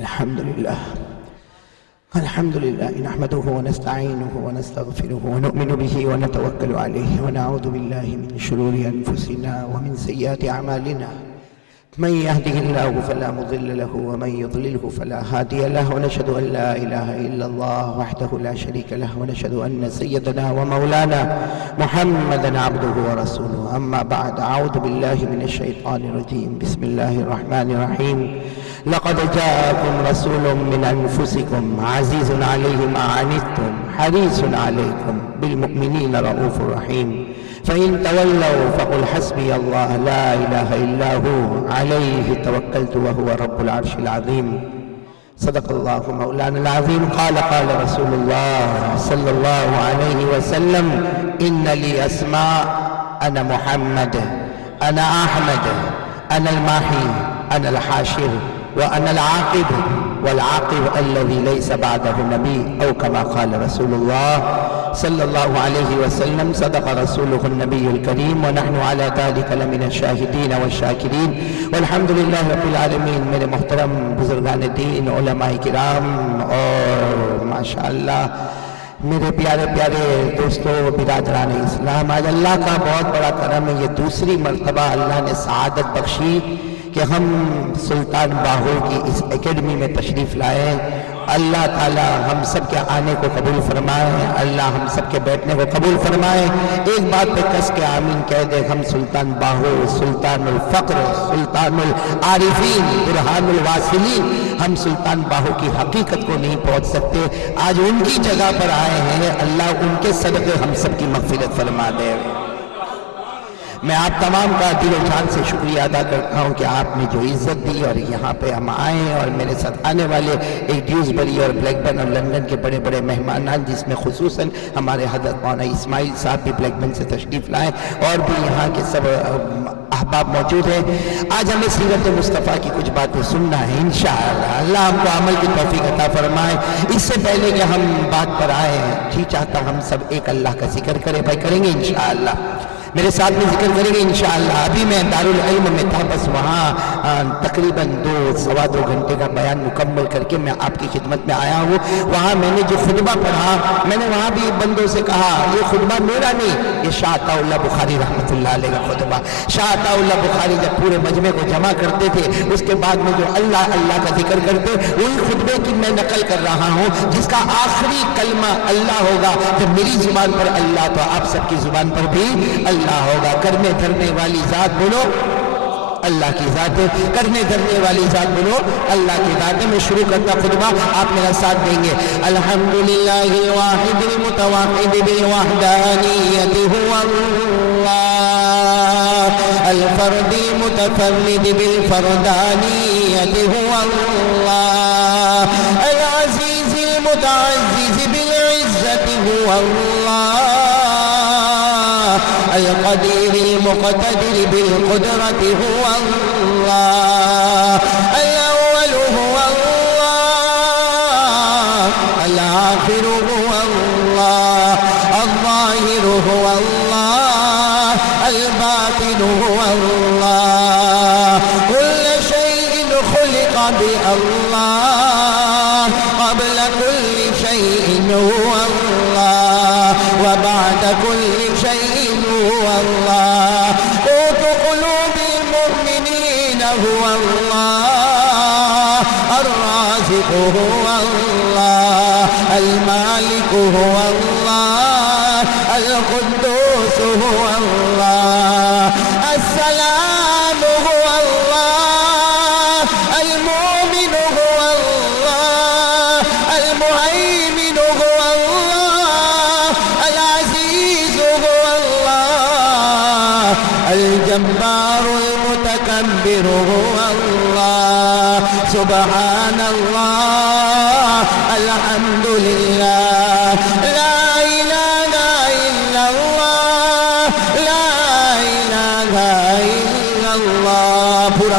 الحمد لله نحمده ونستعينه ونستغفره ونؤمن به ونتوكل عليه ونعوذ بالله من شرور أنفسنا ومن سيئات أعمالنا. من يهده الله فلا مضل له ومن يضلله فلا هادي له، ونشهد أن لا إله إلا الله وحده لا شريك له، ونشهد أن سيدنا ومولانا محمدا عبده ورسوله. أما بعد، أعوذ بالله من الشيطان الرجيم. بسم الله الرحمن الرحيم. لقد جاءكم رسول من أنفسكم عزيز عليه ما عنتم حريص عليكم بالمؤمنين رؤوف رحيم. فإن تولوا فقل حسبي الله لا إله إلا هو عليه توكلت وهو رب العرش العظيم. صدق الله مولانا العظيم. قال رسول الله صلى الله عليه وسلم: إن لي أسماء، أنا محمد، أنا أحمد، أنا الماحي، أنا الحاشر، وأنا العاقب، والعاقب الذي ليس بعده نبي، أو كما قال رسول الله صلی اللہ علیہ وسلم. صدق رسولہ النبی الکریم، ونحن على ذلك لمن الشاہدین والشاکرین، والحمد للہ رب العالمین. میرے محترم بزرگان دین، علماء کرام، اور ماشاءاللہ میرے پیارے پیارے دوستوں، برادران اسلام، آج اللہ کا بہت بڑا کرم ہے، یہ دوسری مرتبہ اللہ نے سعادت بخشی کہ ہم سلطان باہو کی اس اکیڈمی میں تشریف لائے. اللہ تعالی ہم سب کے آنے کو قبول فرمائے، اللہ ہم سب کے بیٹھنے کو قبول فرمائے. ایک بات پہ کس کے آمین کہہ دے. ہم سلطان باہو، سلطان الفقر، سلطان العارفین، برہان الواصلین، ہم سلطان باہو کی حقیقت کو نہیں پہنچ سکتے. آج ان کی جگہ پر آئے ہیں، اللہ ان کے صدقے ہم سب کی مغفرت فرما دے. میں آپ تمام کا دل و جان سے شکریہ ادا کرتا ہوں کہ آپ نے جو عزت دی اور یہاں پہ ہم آئے، اور میرے ساتھ آنے والے ایک ڈیوزبری اور بلیک بن اور لندن کے بڑے بڑے مہمانان، جس میں خصوصاً ہمارے حضرت مولانا اسماعیل صاحب بھی بلیک بن سے تشریف لائے، اور بھی یہاں کے سب احباب موجود ہیں. آج ہمیں سیرت مصطفیٰ کی کچھ باتیں سننا ہے انشاءاللہ. اللہ ہم کو عمل کی توفیق عطا فرمائے. اس سے پہلے کہ ہم بات پر آئے، جی چاہتا ہم سب ایک اللہ کا ذکر کریں. بھائی کریں گے انشاءاللہ؟ میرے ساتھ میں ذکر کریں گے انشاءاللہ. ابھی میں دارالعلم میں تھا، بس وہاں تقریباً 2-2.25 گھنٹے کا بیان مکمل کر کے میں آپ کی خدمت میں آیا ہوں. وہاں میں نے جو خطبہ پڑھا، میں نے وہاں بھی بندوں سے کہا یہ خطبہ میرا نہیں، یہ شاہ عطا اللہ بخاری رحمۃ اللہ علیہ کا خطبہ. شاہ عطا اللہ بخاری جب پورے مجمع کو جمع کرتے تھے، اس کے بعد میں جو اللہ اللہ کا ذکر کرتے، وہی خطبے کی میں نقل کر رہا ہوں، جس کا آخری کلمہ اللہ ہوگا. جب میری زبان پر اللہ، تو آپ سب کی زبان پر بھی اللہ ہوگا. کرنے دھرنے والی ذات بولو اللہ کی ذات ہے، کرنے دھرنے والی ذات بولو اللہ کی ذات ہے. میں شروع کرتا خطبہ، آپ میرا ساتھ دیں گے. الحمدللہ الواحد المتواحد بالوحدانیت هو اللہ، الفرد المتفرد بالفردانیت هو اللہ، العزیز المتعزز بالعزت هو اللہ، القدیر المقتدر بالقدرت هو اللہ، الاول هو اللہ، الآخر هو اللہ، الظاہر هو اللہ، الباطن هو اللہ. كل شيء خلق بالله، قبل كل شيء هو الله، وبعد كل شيء هو الله. قوت قلوب المؤمنين هو الله، الرازق هو الله، المالك هو الله، القدوس هو الله، السلام هو الله، المؤمن هو الله، المهيمن هو الله، العزيز هو الله، الجبار المتكبر هو الله. سبحان الله، الحمد لله، لا إله إلا الله، لا إله إلا الله. پورا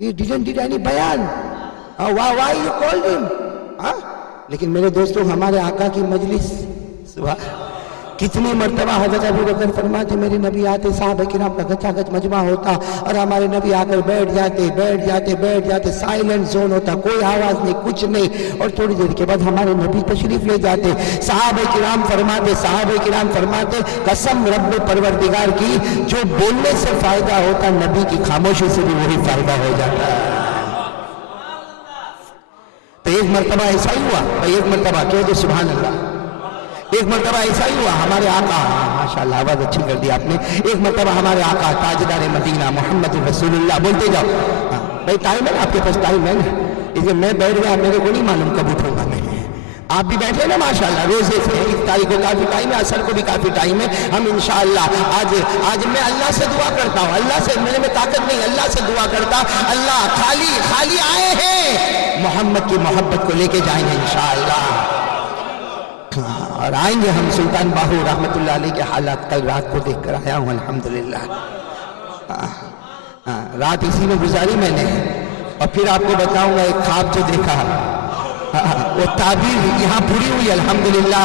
He didn't did any bayan. Why you called him? لیکن میرے دوستوں ہمارے آقا کی مجلس کتنی مرتبہ حضرت ابو بکر فرماتے میرے نبی آتے صحابہ کرام کا گچا گچ مجمع ہوتا اور ہمارے نبی آ کر بیٹھ جاتے سائلنٹ زون ہوتا, کوئی آواز نہیں, کچھ نہیں, اور تھوڑی دیر کے بعد ہمارے نبی تشریف لے جاتے. صحابہ کرام فرماتے قسم رب پروردگار کی جو بولنے سے فائدہ ہوتا نبی کی خاموشی سے بھی وہی فائدہ ہو جاتا. تو ایک مرتبہ ایسا ہی ہوا بھائی, ایک مرتبہ کہہ دو سبحان اللہ. ایک مرتبہ ایسا ہی ہوا ہمارے آقا, ماشاءاللہ آواز اچھی کر دی آپ نے, ایک مرتبہ ہمارے آقا تاجدار مدینہ محمد رسول اللہ, بولتے جاؤ بھائی ٹائم ہے نا آپ کے پاس, ٹائم ہے نا, اس لیے میں بیٹھ گیا, میرے کو نہیں معلوم کب اٹھوں گا میں. آپ بھی بیٹھے نا ماشاءاللہ, روزے سے افطاری کو کافی ٹائم ہے, عصر کو بھی کافی ٹائم ہے. ہم انشاءاللہ آج میں اللہ سے دعا کرتا ہوں, اللہ سے, میرے میں طاقت نہیں, اللہ سے دعا کرتا اللہ خالی آئے ہیں محمد کی محبت کو لے کے جائیں گے انشاءاللہ. اور آئیں گے ہم. سلطان باہو رحمت اللہ علیہ کے حالات کل رات کو دیکھ کر آیا ہوں الحمدللہ. رات اسی میں گزاری میں نے, اور پھر آپ کو بتاؤں گا ایک خواب جو دیکھا, وہ تعبیر یہاں پوری ہوئی الحمدللہ.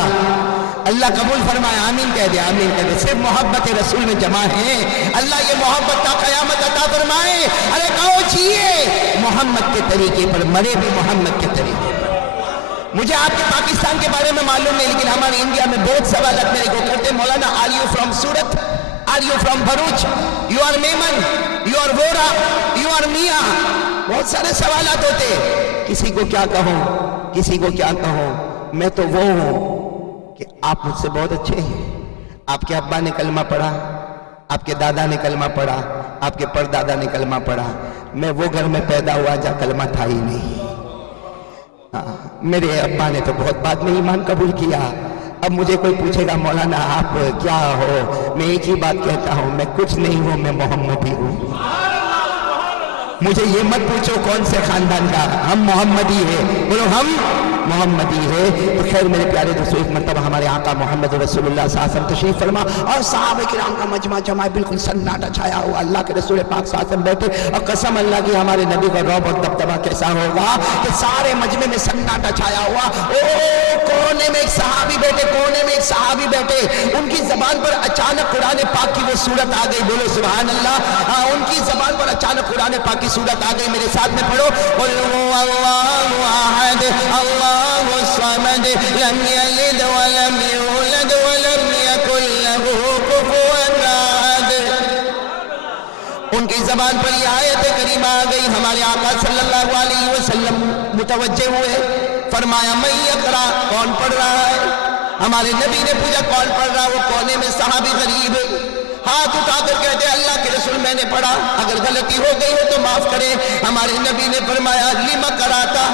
اللہ قبول فرمائے, آمین کہہ دے, آمین کہہ دے. صرف محبت رسول میں جمع ہیں, اللہ یہ محبت تا قیامت عطا فرمائے. ارے کہو جیے محمد کے طریقے پر, مرے بھی محمد کے طریقے پر. مجھے آپ کے پاکستان کے بارے میں معلوم نہیں, لیکن ہمارے انڈیا میں بہت سوالات میرے کو کرتے, مولانا are you from Surat, are you from Bharuch, you are Memon, you are Vora, you are Mian, بہت سارے سوالات ہوتے. کسی کو کیا کہوں, میں تو وہ ہوں کہ آپ مجھ سے بہت اچھے ہیں. آپ کے ابا نے کلمہ پڑھا, آپ کے دادا نے کلمہ پڑھا, آپ کے پردادا نے کلمہ پڑھا. میں وہ گھر میں پیدا ہوا جہاں کلمہ تھا ہی نہیں. میرے ابا نے تو بہت بعد میں ایمان قبول کیا. اب مجھے کوئی پوچھے گا مولانا آپ کیا ہو, میں ایک ہی بات کہتا ہوں, میں کچھ نہیں ہوں, میں محمدی ہوں. مجھے یہ مت پوچھو کون سے خاندان کا, ہم محمدی ہیں, بولو ہم محمدی ہے. تو خیر میرے پیارے دوستو, ایک مرتبہ ہمارے آقا محمد رسول اللہ صلی اللہ علیہ وسلم تشریف فرما اور صحابہ کرام کا مجمع جمع, بالکل سناٹا چھایا ہوا. اللہ کے رسول پاک صلی اللہ علیہ وسلم بیٹھے, اور قسم اللہ کی ہمارے نبی کا رعب اور دبدبہ کیسا ہوگا کہ سارے مجمع میں سناٹا چھایا ہوا. کونے میں ایک صحابی بیٹھے, ان کی زبان پر اچانک قرآن پاک کی وہ سورت آ گئی, بولو سبحان اللہ. ان کی زبان پر اچانک قرآن پاک کی سورت آ گئی, میرے ساتھ میں پڑھو, قل هو اللہ احد اللہ الصمد لم یلد ولم یولد ولم یکن له کفوا احد. ان کی زبان پر یہ آیت کریمہ آ گئی. ہمارے آقا صلی اللہ علیہ وسلم متوجہ ہوئے, فرمایا من یقرأ, کون پڑھ رہا ہے؟ ہمارے نبی نے پوچھا کون پڑھ رہا؟ وہ کونے میں صحابی غریب ہاتھ اٹھا کر کہتے اللہ کے رسول میں نے پڑھا, اگر غلطی ہو گئی ہو تو معاف کریں. ہمارے نبی نے فرمایا لما قراتا,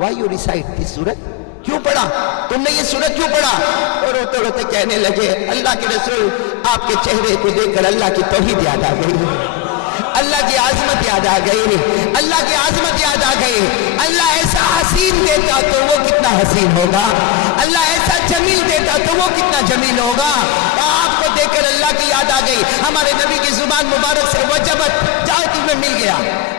why you recite this سورت, کیوں پڑھا تم نے یہ سورت, کیوں پڑھا؟ اور روتے روتے کہنے لگے اللہ کے رسول آپ کے چہرے کو دیکھ کر اللہ کی توحید یاد آ گئی, اللہ کی عظمت یاد آ گئی, اللہ کی عظمت یاد آ گئی. اللہ ایسا حسین دیتا تو وہ کتنا حسین ہوگا, اللہ ایسا جمیل دیتا تو وہ کتنا جمیل ہوگا. آپ کو دیکھ کر اللہ کی یاد آ گئی. ہمارے نبی کی زبان مبارک سے وجبت, جاؤ تمہیں مل گیا,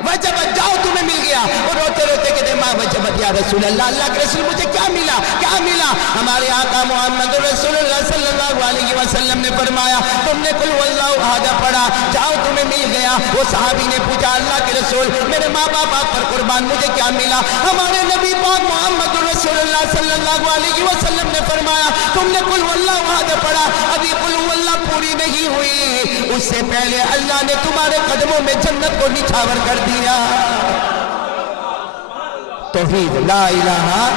وجبت, جاؤ تمہیں مل گیا. اور روتے روتے کہتے ماں وجبت یا رسول اللہ, اللہ کے رسول مجھے کیا ملا, کیا ملا؟ ہمارے آقا محمد رسول اللہ صلی اللہ علیہ وسلم نے فرمایا تم نے قل واللہ احد پڑھا, جاؤ تمہیں مل گیا. وہ صحابی نے پوچھا اللہ کے رسول میرے ماں باپ آپ پر قربان, مجھے کیا ملا؟ ہمارے نبی پاک محمد رسول اللہ صلی اللہ علیہ وسلم نے فرمایا تم نے قل واللہ احد پڑھا, ابھی قل واللہ پوری نہیں ہوئی, اس سے پہلے اللہ نے تمہارے قدموں میں جنت کو نچھاور کر دیا. توحید لا الہ,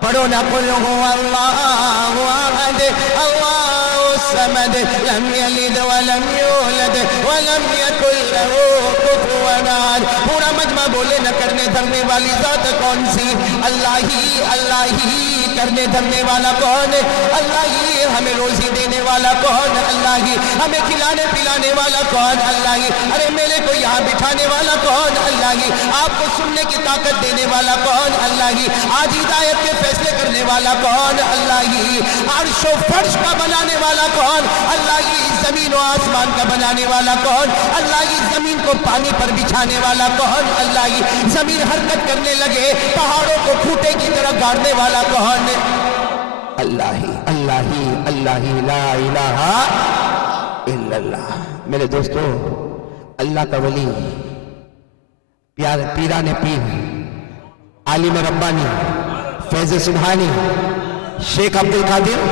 پڑھو نا قل هو اللہ احد اللہ الصمد لم یلد ولم یولد ولم یکن له کفوا احد. پورا مجمع بولے نہ کرنے دھرنے والی ذات کون سی؟ اللہ ہی. کرنے دھرنے والا کون؟ اللہ ہی. ہمیں روزی دینے والا کون؟ اللہ ہی. ہمیں کھلانے پلانے والا کون؟ اللہ ہی. ارے میرے کو یہاں بٹھانے والا کون؟ اللہ ہی. آپ کو سننے کی طاقت دینے والا کون؟ اللہ ہی. آج ہدایت کے فیصلے کرنے والا کون؟ اللہ ہی. عرش و فرش کا بنانے والا کون؟ اللہ کی زمین و آسمان کا بنانے والا کون؟ اللہ کی زمین کو پانی پر بچھانے والا کون؟ اللہ کی زمین حرکت کرنے لگے پہاڑوں کو کھوٹے کی طرح گاڑنے والا کون؟ اللہ ہی اللہ ہی اللہ ہی، لا الہ الا اللہ۔ میرے دوستو، اللہ کا ولی پیران پیر، عالم ربانی، فیض سبحانی، شیخ عبد القادر،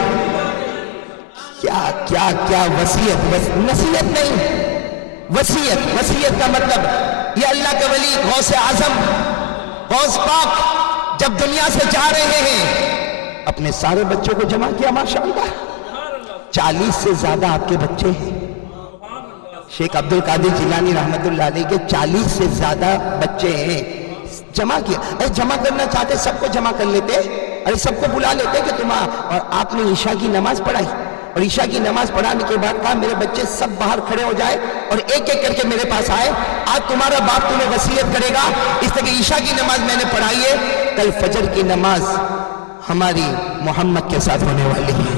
کیا کیا کیا وصیت، نصیحت نہیں، وصیت کا مطلب یہ اللہ کے ولی غوث اعظم، غوث پاک جب دنیا سے جا رہے ہیں اپنے سارے بچوں کو جمع کیا، ماشاءاللہ 40 سے زیادہ آپ کے بچے ہیں۔ شیخ عبد القادر جیلانی رحمت اللہ علیہ کے 40 سے زیادہ بچے ہیں، جمع کیا۔ ارے جمع کرنا چاہتے سب کو جمع کر لیتے، ارے سب کو بلا لیتے کہ تم، اور آپ نے عشاء کی نماز پڑھائی، اور عشاء کی نماز پڑھانے کے بعد کہا میرے بچے سب باہر کھڑے ہو جائے اور ایک ایک کر کے میرے پاس آئے، آج تمہارا باپ تمہیں وصیت کرے گا، اس طرح عشاء کی نماز میں نے پڑھائی ہے، کل فجر کی نماز ہماری محمد کے ساتھ ہونے والی ہے،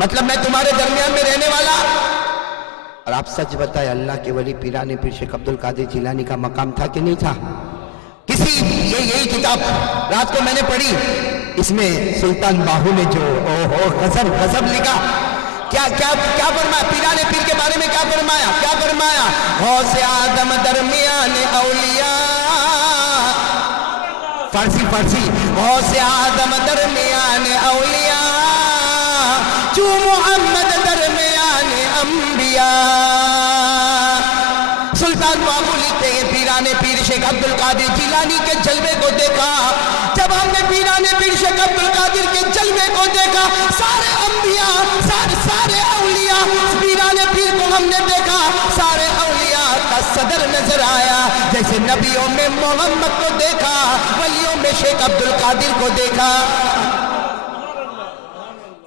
مطلب میں تمہارے درمیان میں رہنے والا۔ اور آپ سچ بتائے، اللہ کے ولی پیران پیر شیخ عبد القادر جیلانی کا مقام تھا کہ نہیں تھا؟ یہی کتاب رات کو میں نے پڑھی، اس میں سلطان باہو نے جو غضب لکھا، کیا فرمایا پیران پیر کے بارے میں، کیا فرمایا؟ غوث آدم درمیان اولیاء، فارسی غوث آدم درمیان اولیاء، جو محمد درمیان انبیاء۔ سلطان باہو لکھتے ہیں پیران پیر شیخ عبد القادر جیلانی کے جلوے کو دیکھا، جب ہم نے پیران پیر شیخ عبد القادر کے جلوے کو دیکھا، سارے انبیاء، سارے اولیاء، پیران پیر کو ہم نے دیکھا، سارے اولیاء کا صدر نظر آیا، جیسے نبیوں میں محمد کو دیکھا، ولیوں میں شیخ عبد القادر کو دیکھا۔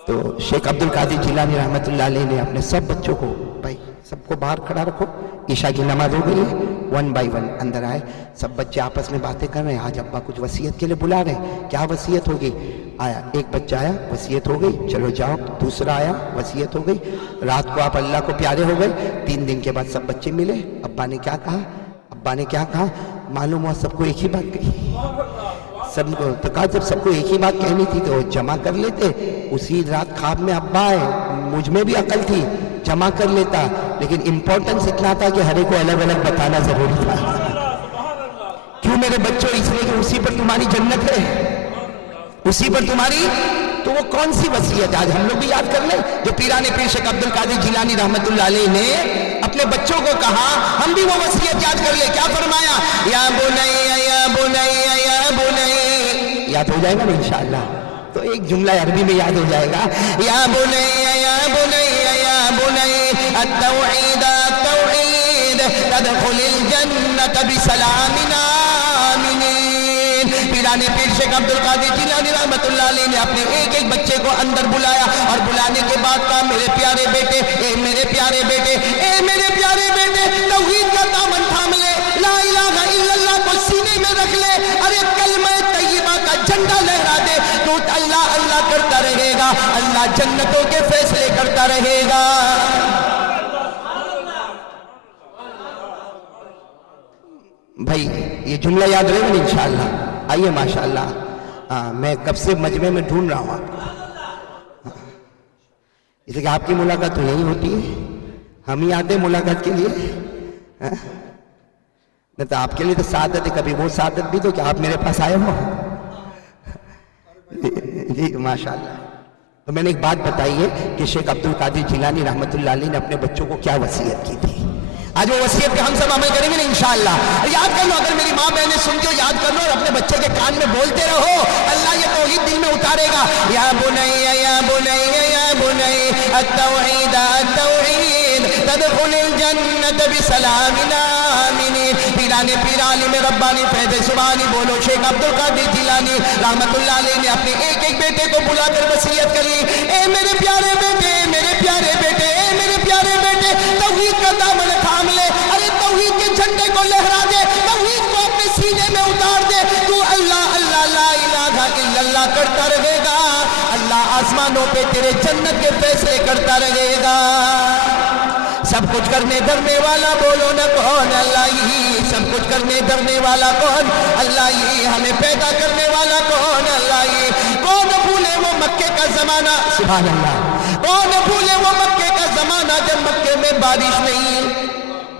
تو شیخ عبد القادر جیلانی رحمت اللہ علیہ نے اپنے سب بچوں کو، بھائی سب کو باہر کھڑا رکھو، عشاء کی نماز ہو گئی ہے، 1 by 1 اندر آئے، سب بچے آپس میں باتیں کر رہے ہیں، آج ابا کچھ وصیت کے لیے بلا رہے ہیں، کیا وصیت ہوگی؟ آیا ایک بچہ آیا، وصیت ہو گئی، چلو جاؤ، دوسرا آیا، وصیت ہو گئی، رات کو آپ اللہ کو پیارے ہو گئے، 3 دن کے بعد سب بچے ملے، ابا نے کیا کہا؟ معلوم ہوا سب کو ایک ہی بات کہی، سب کو تو کہا جب سب کو ایک ہی بات کہنی تھی تو وہ جمع کر لیتے، اسی رات خواب میں ابا آئے، مجھ میں بھی عقل تھی، جمع کر لیتا، لیکن امپورٹنس اتنا تھا کہ ہر ایک کو الگ الگ بتانا ضروری تھا۔ کیوں میرے بچوں؟ اس لیے کہ اسی پر تمہاری جنت ہے، اسی پر تمہاری، تو وہ کون سی وصیت آج ہم لوگ بھی یاد کر لیں جو پیران پیر شیخ عبد القادر جیلانی رحمت اللہ علیہ نے اپنے بچوں کو کہا، ہم بھی وہ وصیت یاد کر لیں۔ کیا فرمایا؟ یا بنی یا بنی یا بنی، یاد ہو جائے گا نا انشاءاللہ، تو ایک جملہ عربی میں یاد ہو جائے گا، یا بنی یا بنی یا بنی التوحید التوحید تدخل الجنت بسلام آمنین۔ پیران پیر شیخ عبد القادر جیلانی رحمت اللہ علیہ نے اپنے ایک بچے کو اندر بلایا، اور بلانے کے بعد کہا میرے پیارے بیٹے، اے میرے پیارے بیٹے، اے میرے پیارے بیٹے، توحید کا دامن تھام لے، لا الہ الا اللہ کو سینے میں رکھ لے، ارے کلمہ طیبہ کا جھنڈا لہرا دے، تو اللہ اللہ کرتا رہے گا، اللہ جنتوں کے فیصلے کرتا رہے گا۔ بھائی یہ جملہ یاد رہے گا انشاءاللہ؟ آئیے ماشاءاللہ، میں کب سے مجمع میں ڈھونڈ رہا ہوں آپ کو، اس لیے کہ آپ کی ملاقات تو یہی ہوتی ہے، ہم ہی آتے ہیں ملاقات کے لیے، نہیں تو آپ کے لیے تو سعادت ہے، کبھی وہ سعادت بھی تو کہ آپ میرے پاس آئے ہو۔ جی ماشاءاللہ۔ تو میں نے ایک بات بتائی ہے کہ شیخ عبد القادر جیلانی رحمت اللہ علیہ نے اپنے بچوں کو کیا وصیت کی تھی، آج وہ وصیت پہ ہم سب عمل کریں گے انشاءاللہ۔ یاد کر لو، اگر میری ماں بہنیں سنتی ہو یاد کر لو، اور اپنے بچے کے کان میں بولتے رہو، اللہ یہ توحید دل میں اتارے گا۔ یا بنی یا بنی یا بنی التوحید التوحید تدخل الجنت بسلام آمنین۔ پیران پیر عالم ربانی فیض سبحانی بولو شیخ عبد القادر جیلانی رحمت اللہ علیہ نے اپنے ایک بیٹے کو بلا کر وصیت کری، اے میرے پیارے بیٹے، میرے پیارے بیٹے، اے میرے پیارے بیٹے، توحید کا دامن تھام لے، ارے توحید کے جھنڈے کو لہرا دے، توحید کو اپنے سینے میں اتار دے، تو اللہ اللہ لا الہ الا اللہ اللہ کرتا رہے گا، اللہ آسمانوں پہ تیرے جنت کے فیصلے کرتا رہے گا۔ سب کچھ کرنے دھرنے والا بولو نا کون؟ اللہ ہی۔ سب کچھ کرنے دھرنے والا کون؟ اللہ ہی۔ ہمیں پیدا کرنے والا کون؟ اللہ ہی۔ کون بھولے وہ مکے کا زمانہ، سبحان اللہ، کون بھولے وہ مکے کا زمانہ جب مکے میں بارش نہیں،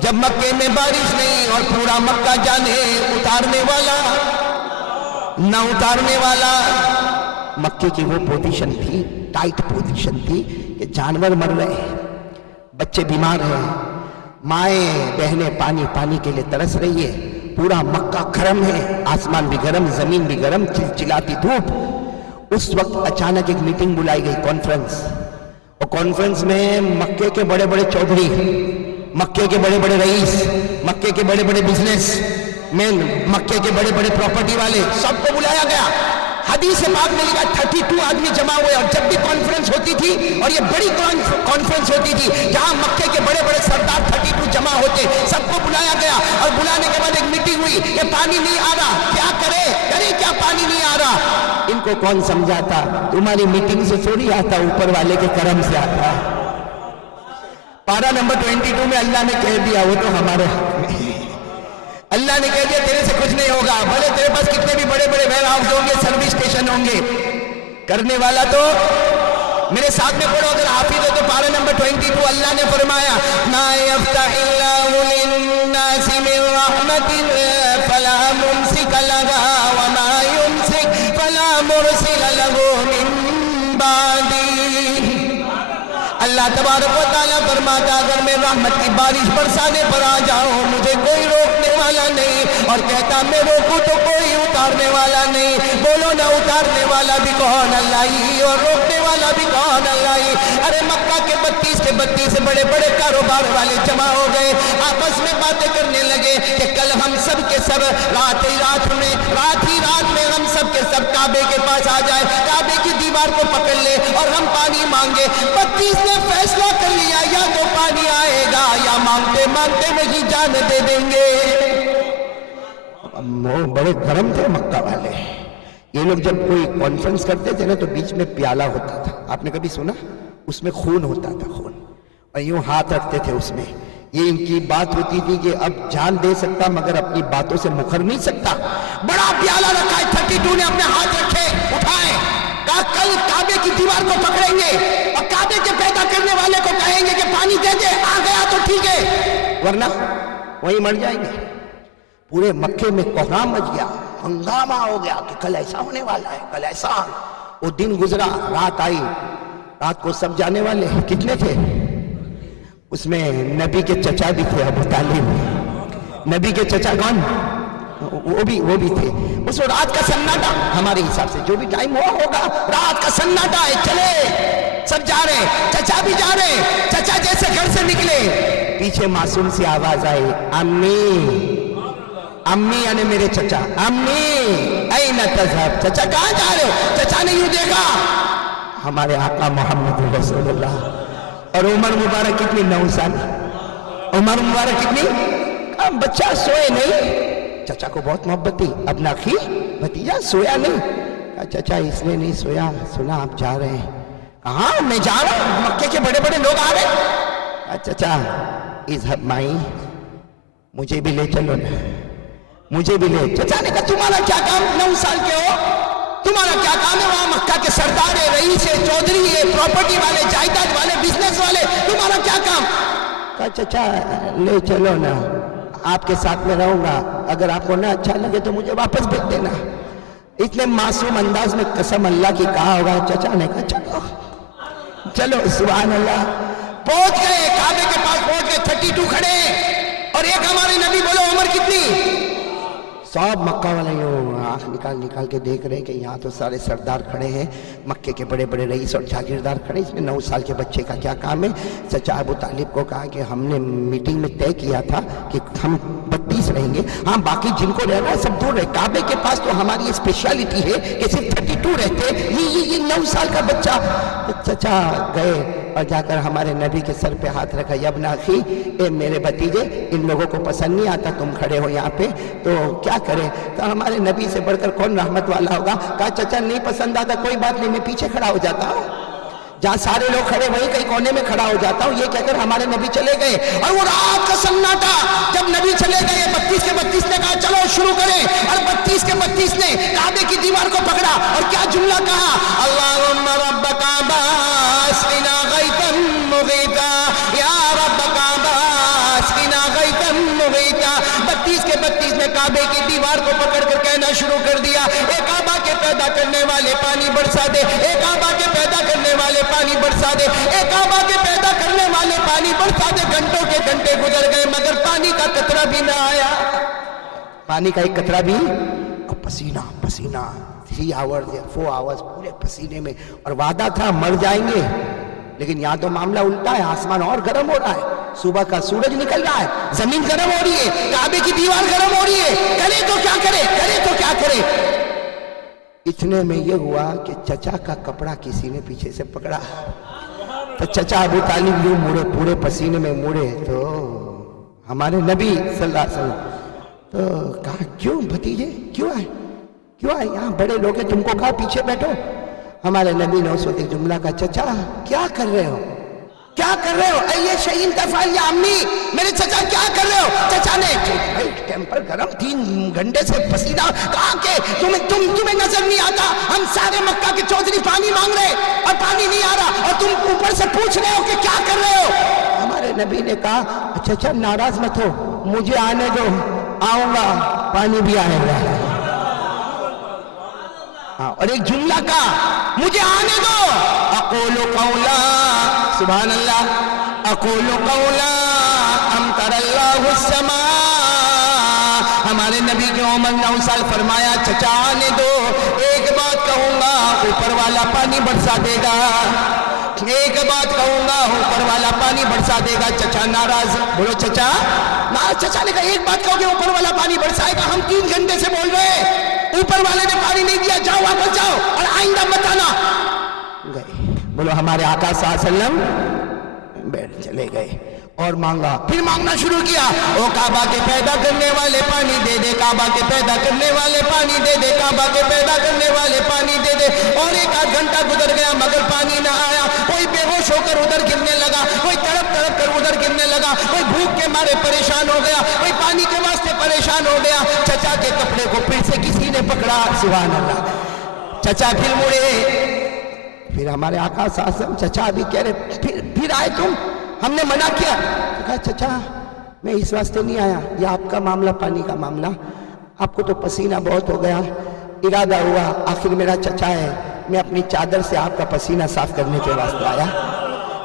جب مکے میں بارش نہیں اور پورا مکہ جانے اتارنے والا نہ اتارنے والا۔ مکے کی وہ پوزیشن تھی، ٹائٹ پوزیشن تھی کہ جانور مر رہے ہیں، بچے بیمار ہیں، مائیں بہنیں پانی کے لیے ترس رہی ہے، پورا مکہ گرم ہے، آسمان بھی گرم، زمین بھی گرم، چلچلاتی دھوپ۔ اس وقت اچانک ایک میٹنگ بلائی گئی، کانفرنس، اور کانفرنس میں مکے کے بڑے بڑے چودھری، مکے کے بڑے بڑے رئیس، مکے کے بڑے بڑے بزنس مین، مکے کے بڑے بڑے پراپرٹی والے، سب کو بلایا گیا۔ حدیث پاک میں لکھا 32 آدمی جمع ہوئے، اور جب بھی کانفرنس ہوتی تھی، اور یہ بڑی کانفرنس ہوتی تھی جہاں مکے کے بڑے بڑے سردار 32 جمع ہوتے، سب کو بلایا گیا، اور بلانے کے بعد ایک میٹنگ ہوئی کہ پانی نہیں آ رہا، کیا کرے کیا، پانی نہیں آ رہا۔ ان کو کون سمجھاتا؟ تمہاری میٹنگ سے تھوڑی آتا، اوپر والے کے کرم سے آتا۔ پارہ نمبر 22 میں اللہ نے کہہ دیا، وہ تو ہمارے حق میں، اللہ نے کہہ دیا تیرے سے کچھ نہیں ہوگا، بھلے تیرے پاس کتنے بھی بڑے بڑے ویئر ہاؤس ہوں گے، سروس اسٹیشن ہوں گے، کرنے والا تو میرے ساتھ میں پڑھو اگر حافظ ہو تو پارہ نمبر 22 اللہ نے فرمایا ما یفتح اللہ للناس من رحمت فلا ممسک لها وما یمسک فلا مرسل له من بعدہ۔ اللہ تبارک و تعالیٰ فرماتا اگر میں رحمت کی بارش برسانے پر آ جاؤں مجھے کوئی روکنے والا نہیں، اور کہتا میں روکوں تو کوئی اتارنے والا نہیں۔ بولو نا اتارنے والا بھی کون؟ اللہ ہی، اور روکنے والا بھی کون؟ اللہ ہی۔ ارے مکہ کے 32 بڑے بڑے کاروبار والے جمع ہو گئے، آپس میں باتیں کرنے لگے کہ کل ہم سب کے سب رات ہی رات میں ہم سب کے سب کعبے کے پاس آ جائے، کعبے کی دیوار کو پکڑ لے اور ہم پانی مانگے۔ 32 نے فیصلہ کر لیا یا تو پانی آئے گا یا مانگتے مانگتے وہی جان دے دیں گے۔ وہ بڑے گرم تھے مکہ والے، یہ لوگ جب کوئی کانفرنس کرتے تھے نا تو بیچ میں پیالہ ہوتا تھا، آپ نے کبھی سنا؟ اس میں خون ہوتا تھا، خون، اور یوں ہاتھ رکھتے تھے اس میں، یہ ان کی بات ہوتی تھی کہ اب جان دے سکتا مگر اپنی باتوں سے مکر نہیں سکتا۔ بڑا پیالہ رکھا ہے، 32 نے اپنے ہاتھ رکھے، اٹھائے، کہا کل کعبے کی دیوار کو پکڑیں گے اور کعبے کے پیدا کرنے والے کو کہیں گے کہ پانی دے دے، آ گیا تو ٹھیک ہے ورنہ وہیں مر جائیں گے۔ پورے مکے میں کوہرام مچ گیا، ہنگامہ ہو گیا کہ کل ایسا ہونے والا ہے، کل ایسا۔ وہ دن گزرا، رات آئی، رات کو سب جانے والے کتنے تھے؟ اس میں نبی کے چچا بھی تھے، ابو طالب، نبی کے چچا کون؟ وہ بھی تھے۔ اس وقت رات کا سناٹا، ہمارے حساب سے جو بھی ٹائم ہوا ہوگا، رات کا سناٹا ہے، چلے سب جا رہے، چچا بھی جا رہے۔ چچا جیسے گھر سے نکلے پیچھے معصوم سی آواز آئی، امی، امی یعنی میرے چچا، امی این تذهب، چچا کہاں جا رہے ہو؟ چچا نے یوں دیکھا، ہمارے آقا محمد رسول اللہ، اور عمر مبارک کتنی 9 سال، عمر مبارک کتنی، بچہ سوئے نہیں، چچا کو بہت محبت تھی، اپنا اخی بھتیجا سویا نہیں، کہا چچا اس نے نہیں سویا، سنا آپ جا رہے ہیں، کہاں میں جا رہا ہوں، مکے کے بڑے بڑے لوگ آ رہے، کہا چچا اذهب معی، مجھے بھی لے چلو نا، مجھے بھی لے۔ چچا نے کہا تمہارا کیا کام، 9 سال کے ہو، تمہارا کیا کام ہے؟ وہاں مکہ کے سردار ہے، رئیس ہے، چودھری ہے، پراپرٹی والے، جائیداد والے، بزنس والے، تمہارا کیا کام؟ کہا چچا لے چلو نا، آپ کے ساتھ میں رہوں گا، اگر آپ کو نہ اچھا لگے تو مجھے واپس بھیج دینا۔ اتنے معصوم انداز میں قسم اللہ کی کہا ہوگا، چچا نے کہا چلو چلو، سبحان اللہ۔ پہنچ گئے کعبے کے پاس، پہنچ گئے، 32 کھڑے، اور ایک ہمارے نبی، بولو عمر کتنی؟ سب مکہ والے آنکھ نکال کے دیکھ رہے ہیں کہ یہاں تو سارے سردار کھڑے ہیں، مکے کے بڑے بڑے رئیس اور جاگیردار کھڑے، اس میں 9 سال کے بچے کا کیا کام ہے؟ چچا ابو طالب کو کہا کہ ہم نے میٹنگ میں طے کیا تھا کہ ہم 32 رہیں گے، ہاں باقی جن کو رہنا ہے سب دور رہے، کعبے کے پاس تو ہماری اسپیشلٹی ہے کہ صرف 32 گھنٹوں رہتے، یہ 9 سال کا بچہ. تو چچا گئے اور جا کر ہمارے نبی کے سر پہ ہاتھ رکھا. یا ابن اخی، اے میرے بھتیجے، ان لوگوں کو پسند نہیں آتا تم کھڑے ہو یہاں پہ، تو کیا کریں؟ تو ہمارے نبی سے بڑھ کر کون رحمت والا ہوگا؟ کہا چچا نہیں پسند آتا کوئی بات نہیں، میں پیچھے کھڑا ہو جاتا ہوں، جہاں سارے لوگ کھڑے وہیں کہیں کونے میں کھڑا ہو جاتا ہوں. یہ کہہ کر ہمارے نبی چلے گئے. اور وہ رات کا سناٹا، جب نبی چلے گئے 32 کے 32 نے کہا چلو شروع کریں، اور 32 کے 32 نے کعبے کی دیوار کو پکڑا اور کیا جملہ کہا؟ اللہم رب کعبہ اسقنا غیثا مغیثا، یا رب کعبہ اسقنا غیثا مغیثا. 32 کے 32 نے کعبے کی دیوار کو پکڑ کر کہنا شروع کر دیا، اے کعبہ کے پیدا کرنے والے پانی برسا دے، اے کعبہ کے پیدا کرنے والے پانی برسا دے، اے کعبہ کے پیدا کرنے والے پانی برسا دے. گھنٹوں کے گھنٹے گزر گئے مگر پانی کا قطرہ بھی نہ آیا، پانی کا ایک قطرہ بھی. اور پسینہ پسینہ 3 hours یا 4 hours پورے پسینے میں. اور وعدہ تھا مر جائیں گے، لیکن یہاں تو معاملہ الٹا ہے، آسمان اور گرم ہو رہا ہے، صبح کا سورج نکل رہا ہے، زمین گرم ہو رہی ہے، کعبے کی دیوار گرم ہو رہی ہے. کرے تو کیا کرے، کرے تو کیا کرے. اتنے میں یہ ہوا کہ چچا کا کپڑا کسی نے پیچھے سے پکڑا. تو چچا ابو طالب یوں مڑے، پورے پسینے میں مڑے تو ہمارے نبی صلی اللہ علیہ وسلم. تو کہا کیوں بھتیجے، کیوں آئے یہاں بڑے لوگ ہیں، تم کو کہا پیچھے بیٹھو. ہمارے نبی نے اس وقت ایک جملہ کہا، چچا کیا کر رہے ہو، کیا کر رہے ہو؟ اے شہین تفعل یا امی، میرے چچا کیا کر رہے ہو؟ چچا نے بھائی ٹیمپر گرم، 3 گھنٹے سے پسینہ. کہا کہ تمہیں نظر نہیں آتا، ہم سارے مکہ کے چودھری پانی مانگ رہے اور پانی نہیں آ رہا، اور تم اوپر سے پوچھ رہے ہو کہ کیا کر رہے ہو. ہمارے نبی نے کہا چچا ناراض مت ہو، مجھے آنے دو، آؤں گا، پانی بھی آئے گا. اور ایک جملہ کا مجھے آنے دو. اقول قولا، سبحان اللہ، اقول قولا امطر اللہ السماء. ہمارے نبی کی عمر 9 سال، فرمایا چچا آنے دو، ایک بات کہوں گا اوپر والا پانی برسا دے گا، ایک بات کہوں گا اوپر والا پانی برسا دے گا. چچا ناراض، بولو چچا. چچا نے کہا ایک بات کہو کہ اوپر والا پانی برسائے گا، ہم 3 گھنٹے سے بول رہے ہیں، اوپر والے نے پانی نہیں دیا، جاؤ واپس جاؤ اور آئندہ بتانا. گئے، بولو ہمارے آقا صلی اللہ علیہ وسلم بیٹھ چلے گئے اور مانگا، پھر مانگنا شروع کیا. او کعبہ کے پیدا کرنے والے پانی دے دے، کعبہ کے پیدا کرنے والے پانی دے دے، کعبہ کے پیدا کرنے والے پانی دے دے. اور 1 گھنٹہ گزر گیا مگر پانی نہ آیا. کوئی بے ہوش ہو کر ادھر گرنے لگا، کوئی تڑپ تڑپ کر ادھر گرنے لگا، کوئی بھوک کے مارے پریشان ہو گیا، کوئی پانی کے واسطے پریشان ہو گیا. چچا کے کپڑے کو پھر سے کسی نے پکڑا، سبحان اللہ. چچا پھر مڑے، پھر ہمارے آقا صلی اللہ علیہ وسلم چچا ابھی کہہ رہے پھر آئے تم، ہم نے منع کیا. کہا چچا میں اس واسطے نہیں آیا، یہ آپ کا معاملہ، پانی کا معاملہ، آپ کو تو پسینہ بہت ہو گیا، ارادہ ہوا آخر میرا چچا ہے، میں اپنی چادر سے آپ کا پسینہ صاف کرنے کے واسطے آیا.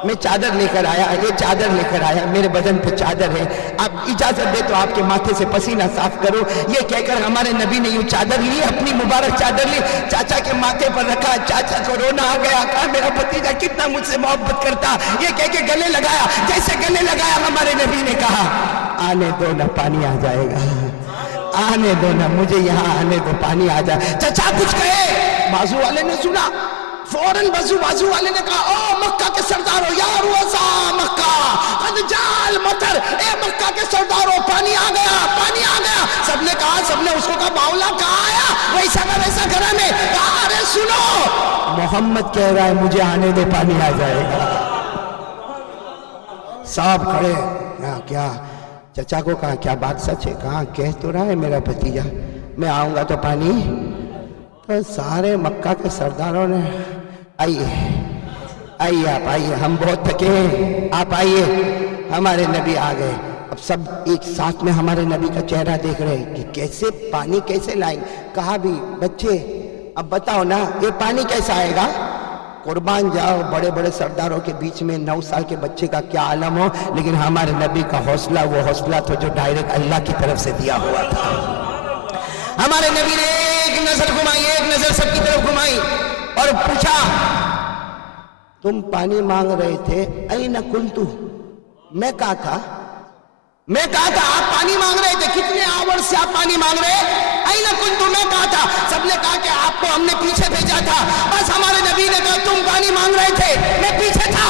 میں چادر لے کر آیا، یہ چادر لے کر آیا، میرے بدن پہ چادر ہے، آپ اجازت دے تو آپ کے ماتھے سے پسینہ صاف کرو. یہ کہہ کر ہمارے نبی نے یوں چادر لی، اپنی مبارک چادر لی، چاچا کے ماتھے پر رکھا. چاچا کو رونا آ گیا، کہا میرا بھتیجا کتنا مجھ سے محبت کرتا. یہ کہہ کے گلے لگایا، جیسے گلے لگایا ہمارے نبی نے کہا آنے دو نہ پانی آ جائے گا، آنے دو نہ، مجھے یہاں آنے دو، پانی آ جائے. چچا کچھ کہے، بازو والے نے سنا، فوراً بازو والے نے کہا او مکہ کے سردارو، یا روزا مکہ قد جال مطر، اے مکہ کے سردارو پانی آ گیا، پانی آ گیا. سب نے کہا، سب نے اس کو کہا باولا کہاں آیا، ویسا کا ویسا گھر میں. کہا ارے سنو، محمد کہہ رہا ہے مجھے آنے دو، پانی آ جائے گا. صاحب کھڑے، کیا چچا کو کہا کیا بات سچ ہے؟ کہا کہہ تو رہا ہے میرا بھتیجا میں آؤں گا تو پانی. تو سارے مکہ کے سرداروں نے آئیے آئیے، آپ آئیے، ہم بہت تھکے ہیں، آپ آئیے. ہمارے نبی آ گئے. اب سب ایک ساتھ میں ہمارے نبی کا چہرہ دیکھ رہے ہیں کہ کیسے پانی کیسے لائیں. کہا بھی بچے اب بتاؤ نا یہ پانی کیسا آئے گا؟ قربان جاؤ بڑے بڑے سرداروں کے بیچ میں 9 سال کے بچے کا کیا عالم ہو، لیکن ہمارے نبی کا حوصلہ وہ حوصلہ تھا جو ڈائریکٹ اللہ کی طرف سے دیا ہوا تھا. ہمارے نبی نے ایک نظر گھمائی، ایک نظر سب کی طرف گھمائی اور پوچھا تم پانی مانگ رہے تھے، این کنتو، میں کہاں تھا؟ میں کہا تھا آپ پانی مانگ رہے تھے، کتنے آور سے آپ پانی مانگ رہے؟ اینا کنتم، میں کہا تھا، سب نے کہا کہ آپ کو ہم نے پیچھے بھیجا تھا، بس ہمارے نبی نے کہا تم پانی مانگ رہے تھے، میں پیچھے تھا،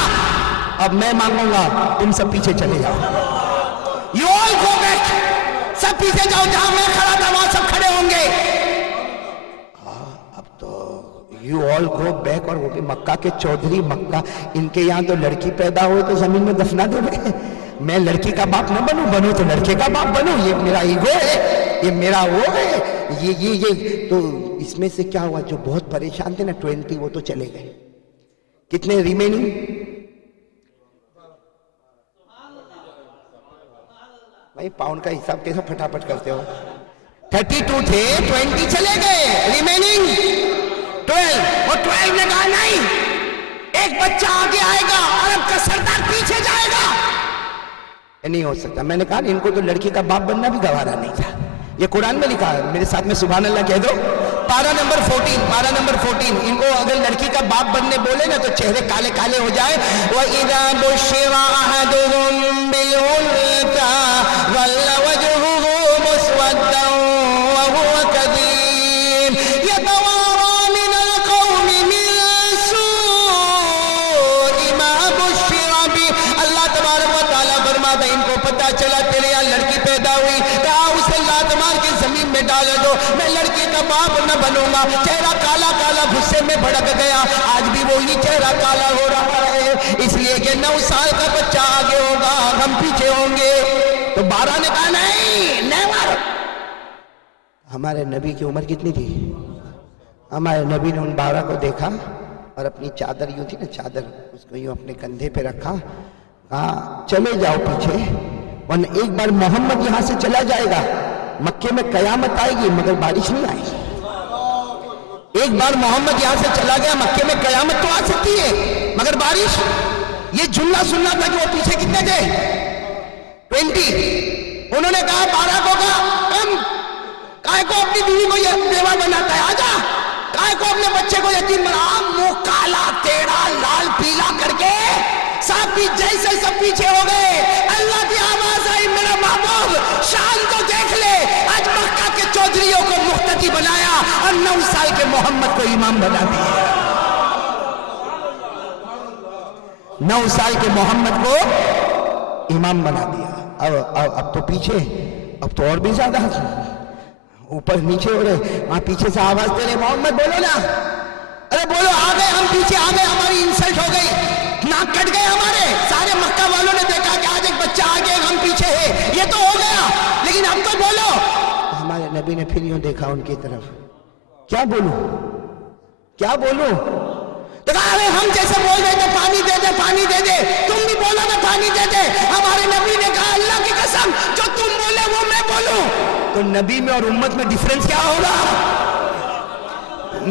اب میں مانگوں گا، تم سب پیچھے چلے جاؤ، you all go back، سب پیچھے جاؤ، جہاں میں کھڑا تھا وہاں سب کھڑے ہوں گے۔ اب تو you all go back، اور وہ بھی مکہ کے چودھری، مکہ ان کے یہاں تو لڑکی پیدا ہوئے تو زمین میں دفنا دو گے، میں لڑکی کا باپ نہ بنوں، بنوں تو لڑکے کا باپ بنوں، یہ میرا ایگو ہے، یہ میرا وہ ہے، یہ تو اس میں سے کیا ہوا؟ جو بہت پریشان تھے نا 20 وہ تو چلے گئے، کتنے ریمیننگ؟ بھائی پاؤنڈ کا حساب کیسا پھٹافٹ کرتے ہو؟ 32 تھے، 20 چلے گئے، ریمیننگ 12، اور 12 نے کہا نہیں، ایک بچہ آگے آئے گا، عرب کا سردار پیچھے جائے گا، نہیں ہو سکتا۔ میں نے کہا ان کو تو لڑکی کا باپ بننا بھی گوارا نہیں تھا، یہ قرآن میں لکھا ہے، میرے ساتھ میں سبحان اللہ کہہ دو، پارہ نمبر 14، ان کو اگر لڑکی کا باپ بننے بولے نا تو چہرے کالے کالے ہو جائے۔ وَإِذَا بُشِّرَ أَحَدُهُم بِالْأُنثَىٰ ظَلَّ وَجْهُهُ مُسْوَدًّا وَهُوَ كَظِيمٌ يَتَوَارَىٰ مِنَ الْقَوْمِ مِن سُوءِ مَا بُشِّرَ بِهِ۔ اللہ تبارک و تعالیٰ فرماتا ہے ان کو پتہ چلا تیرے یہاں لڑکی پیدا ہوئی، کہا اسے لات مار کے زمین میں ڈال دو، میں لڑکی کا باپ نہ بنوں گا۔ چہرہ کالا کالا غصے میں بھڑک گیا، آج بھی وہی چہرہ کالا ہو رہا ہے، اس لیے کہ 9 سال کا بچہ آگے ہوگا، ہم پیچھے ہوں گے۔ تو 12 نے کہا نہیں، نیور۔ ہمارے نبی کی عمر کتنی تھی؟ ہمارے نبی نے ان 12 کو دیکھا اور اپنی چادر یوں تھی نا، چادر اس کو یوں اپنے کندھے پہ رکھا، کہا چلے جاؤ پیچھے، ورنہ ایک بار محمد یہاں سے چلا جائے گا، مکے میں قیامت آئے گی مگر بارش نہیں آئے گی۔ ایک بار محمد یہاں سے چلا گیا، مکے میں قیامت تو آ سکتی ہے مگر بارش۔ یہ جملہ سننا تھا کہ وہ پیچھے کتنے تھے؟ 20۔ انہوں نے کہا 12 کو، کہا کم کائے کو اپنی بیوی کو یہ بیوہ بناتا ہے، آجا کائے کو اپنے بچے کو یتیم بنا، منہ کالا تیڑا لال پیلا کر کے سب بھی جیسے سب پیچھے ہو گئے۔ اللہ کی آواز آئی، میرا محبوب شان تو دیکھ لے، آج مکہ کے چودھریوں کو مقتدی بنایا اور 9 سال کے محمد کو امام بنا دیا، 9 سال کے محمد کو امام بنا دیا۔ اب تو پیچھے، اب تو اور بھی زیادہ اوپر نیچے ہو رہے، وہاں پیچھے سے آواز دے رہے محمد بولو نا، ارے بولو آ گئے ہم، پیچھے آ گئے، ہماری انسلٹ ہو گئی، ناک کٹ گئے ہمارے، سارے مکہ والوں نے دیکھا کہ آج ایک بچہ آگے ہم پیچھے ہے، یہ تو ہو گیا، لیکن اب تو بولو۔ ہمارے نبی نے پھر یوں دیکھا ان کی طرف، کیا بولوں کیا بولوں؟ تو کہا ارے ہم جیسے بول رہے تھے پانی دے دے پانی دے دے، تم بھی بولو نا پانی دے دے۔ ہمارے نبی نے کہا اللہ کی قسم جو تم بولے وہ میں بولوں۔ تو نبی میں اور امت میں ڈیفرنس کیا ہوگا؟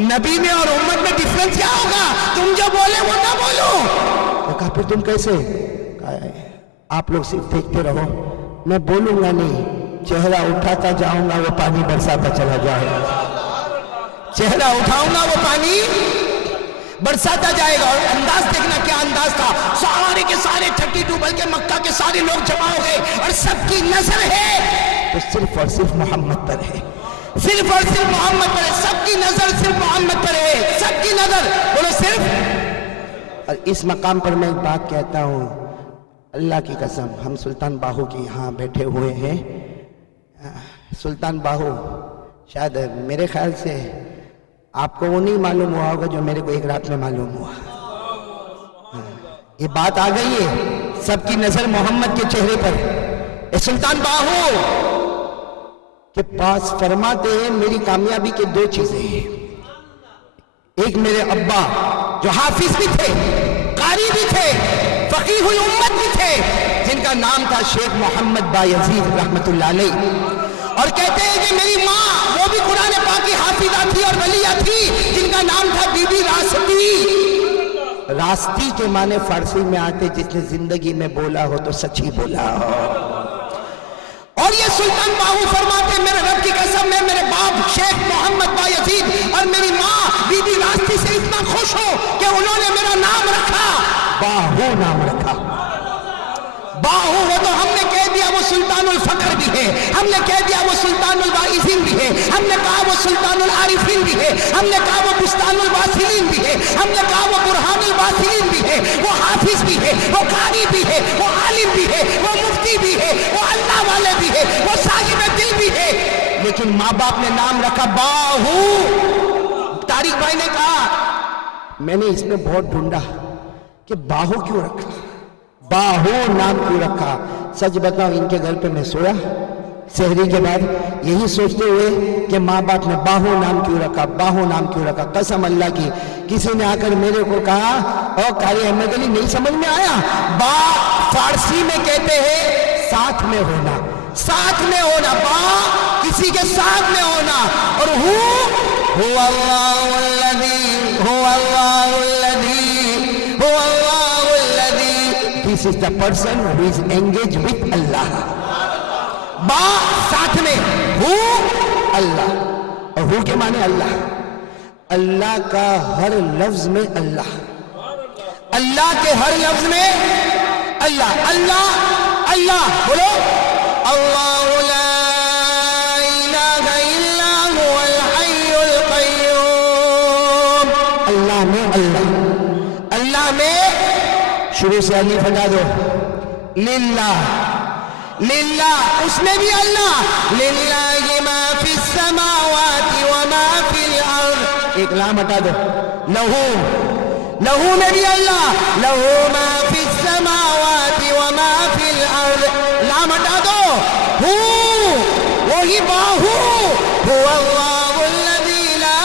نبی میں اور امت میں ڈیفرنس کیا ہوگا؟ تم جو بولے وہ نہ بولو۔ تو کہا پھر تم کیسے؟ آپ لوگ صرف دیکھتے رہو، میں بولوں گا نہیں، چہرہ اٹھاتا جاؤں گا وہ پانی برساتا چلا جائے گا، چہرہ اٹھاؤں گا وہ پانی برساتا جائے گا۔ اور انداز دیکھنا کیا انداز تھا، سارے کے سارے 32 بلکہ مکہ کے سارے لوگ جمع ہو گئے اور سب کی نظر ہے تو صرف اور صرف محمد پر ہے، صرف اور صرف محمد پر ہے، سب کی نظر صرف محمد پر ہے، سب کی نظر بولو صرف۔ اور اس مقام پر میں ایک بات کہتا ہوں، اللہ کی قسم ہم سلطان باہو کی یہاں بیٹھے ہوئے ہیں، سلطان باہو شاید میرے خیال سے آپ کو وہ نہیں معلوم ہوا ہوگا جو میرے کو ایک رات میں معلوم ہوا، یہ بات آ گئی ہے، سب کی نظر محمد کے چہرے پر۔ سلطان باہو کے پاس فرماتے ہیں میری کامیابی کے 2 چیزیں ہیں، ایک میرے ابا جو حافظ بھی تھے، قاری بھی تھے، فقیہ امت بھی تھے، جن کا نام تھا شیخ محمد بایزید رحمت اللہ علیہ، اور کہتے ہیں کہ میری ماں وہ بھی قرآن پاک کی حافظہ تھی اور ولیہ تھی، جن کا نام تھا بی بی راستی۔ راستی کے معنی فارسی میں آتے جس نے زندگی میں بولا ہو تو سچی بولا ہو۔ اور یہ سلطان باہو فرماتے میرے رب کی قسم میں میرے باپ شیخ محمد بایزید اور میری ماں بی بی راستی سے اتنا خوش ہو کہ انہوں نے میرا نام رکھا باہو، نام رکھا باہو وہ تو ہم نے کہہ دیا وہ سلطان الفقر بھی ہے، ہم نے کہہ دیا وہ سلطان الواعظین بھی ہے، ہم نے کہا وہ سلطان العارفین بھی ہے، ہم نے کہا وہ بستان الواصلین بھی ہے، ہم نے کہا وہ برہان الواصلین بھی ہے، وہ حافظ بھی ہے، وہ قاری بھی ہے، وہ عالم بھی ہے، وہ مفتی بھی ہے، وہ اللہ والے بھی ہے، وہ صاحب دل بھی ہے، لیکن ماں باپ نے نام رکھا باہو۔ طارق بھائی نے کہا میں نے اس میں بہت ڈھونڈا کہ باہو کیوں رکھا، باہو نام کیوں رکھا۔ سچ بتاؤ ان کے گھر پہ میں سویا سحری کے بعد یہی سوچتے ہوئے کہ ماں باپ نے باہو نام کیوں رکھا، باہو نام کیوں رکھا۔ قسم اللہ کی کسی نے آ کر میرے کو کہا او قاری احمد علی نہیں سمجھ میں آیا، با فارسی میں کہتے ہیں ساتھ میں ہونا، ساتھ میں ہونا، با کسی کے ساتھ میں ہونا، اور هو اللہ الذی هو اللہ الذی هو اللہ الذی this is the person who is engaged with اللہ۔ با ساتھ میں، ہو اللہ، اور ہو کے معنی اللہ، اللہ کا ہر لفظ میں اللہ، اللہ کے ہر لفظ میں اللہ، اللہ اللہ بولو اللہ لا الہ الا هو الحی القیوم۔ اللہ میں اللہ، اللہ میں شروع سے الف ہٹا دو، للہ، للہ اس میں بھی اللہ، للہ ما فی السماوات وما فی الارض، ایک لام ہٹا دو، لہو، لہو میں بھی اللہ، لہو ما فی السماوات وما فی الارض، لام ہٹا دو، ہو وہی باہو، هو اللہ الذی لا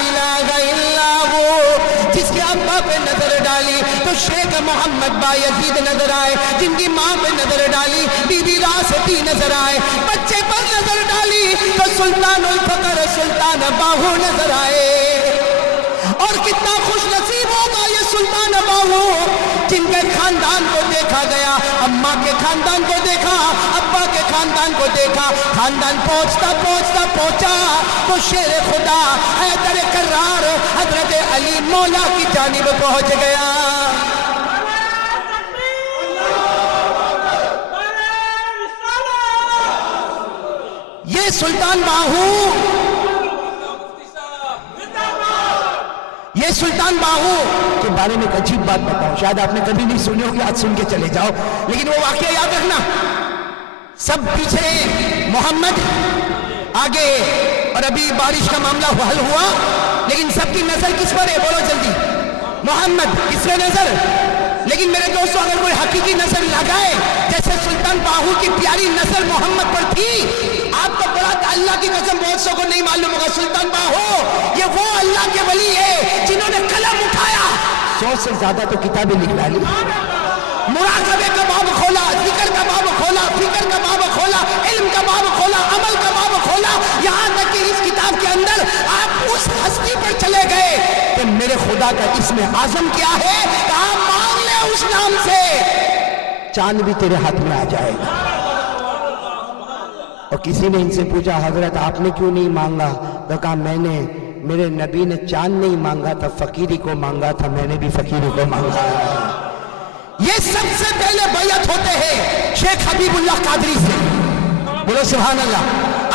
الہ الا هو، جس کے ابا پہ نظر ڈالی تو شیخ محمد بایزید نظر آئے، جن کی ماں پہ نظر ڈالی بی بی راستی نظر آئے، بچے پر نظر ڈالی تو سلطان الفقر سلطان باہو نظر آئے۔ اور کتنا خوش نصیب ہوگا یہ سلطان باہو جن کے خاندان کو دیکھا گیا، اماں کے خاندان کو دیکھا، ابا کے خاندان کو دیکھا، خاندان پہنچتا پہنچتا پہنچا تو شیر خدا حیدر کرار حضرت علی مولا کی جانب پہنچ گیا۔ یہ سلطان باہو، یہ سلطان باہو کے بارے میں ایک عجیب بات بتاؤں، شاید آپ نے کبھی نہیں سنی ہوگی، آج سن کے چلے جاؤ، لیکن وہ واقعہ یاد رکھنا۔ سب پیچھے محمد آگے، اور ابھی بارش کا معاملہ حل ہوا، لیکن سب کی نظر کس پر ہے؟ بولو جلدی، محمد کس پہ نظر؟ لیکن میرے دوستو اگر کوئی حقیقی نظر لگائے جیسے سلطان باہو کی پیاری نظر محمد پر تھی، آپ کو بڑا اللہ کی قسم بہت سو کو نہیں معلوم ہوگا، سلطان باہو یہ وہ اللہ کے ولی ہے جنہوں نے قلم اٹھایا 100 سے زیادہ تو کتابیں لکھ ڈالی، مراقبے کا باب کھولا، ذکر کا باب کھولا، فکر کا باب کھولا، علم کا باب کھولا، عمل کا باب کھولا، یہاں تک کہ اس کتاب کے اندر آپ اس ہستی پر چلے گئے کہ میرے خدا کا اسم اعظم کیا ہے، کہا مانگ لے اس نام سے چاند بھی تیرے ہاتھ میں آ جائے گا۔ اور کسی نے ان سے پوچھا حضرت آپ نے کیوں نہیں مانگا؟ تو کہا میں نے، میرے نبی نے چاند نہیں مانگا تھا، فقیری کو مانگا تھا، میں نے بھی فقیری کو مانگا۔ یہ سب سے پہلے بیعت ہوتے ہیں شیخ حبیب اللہ قادری سے، بولو سبحان اللہ۔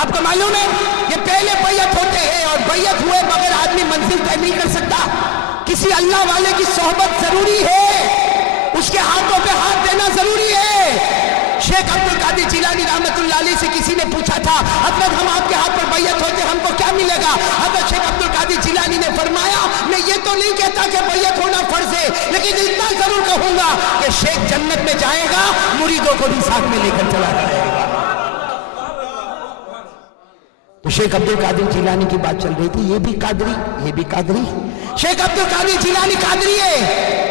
آپ کو معلوم ہے یہ پہلے بیعت ہوتے ہیں، اور بیعت ہوئے بغیر آدمی منزل طے نہیں کر سکتا، کسی اللہ والے کی صحبت ضروری ہے، اس کے ہاتھوں پہ ہاتھ دینا ضروری ہے۔ شیخ عبد القادر جیلانی رحمت اللہ علیہ سے کسی نے پوچھا تھا حضرت ہم آپ کے ہاتھ پر بیعت ہوتے ہم کو کیا ملے گا؟ حضرت شیخ عبد القادر جیلانی نے فرمایا میں یہ تو نہیں کہتا کہ بیعت ہونا فرض ہے، لیکن اتنا ضرور کہوں گا کہ شیخ جنت میں جائے گا، مریدوں کو بھی ساتھ میں لے کر چلا جائے گا۔ تو شیخ عبد القادر جیلانی کی بات چل رہی تھی، یہ بھی قادری، یہ بھی قادری، شیخ عبد القادر جیلانی قادری ہے،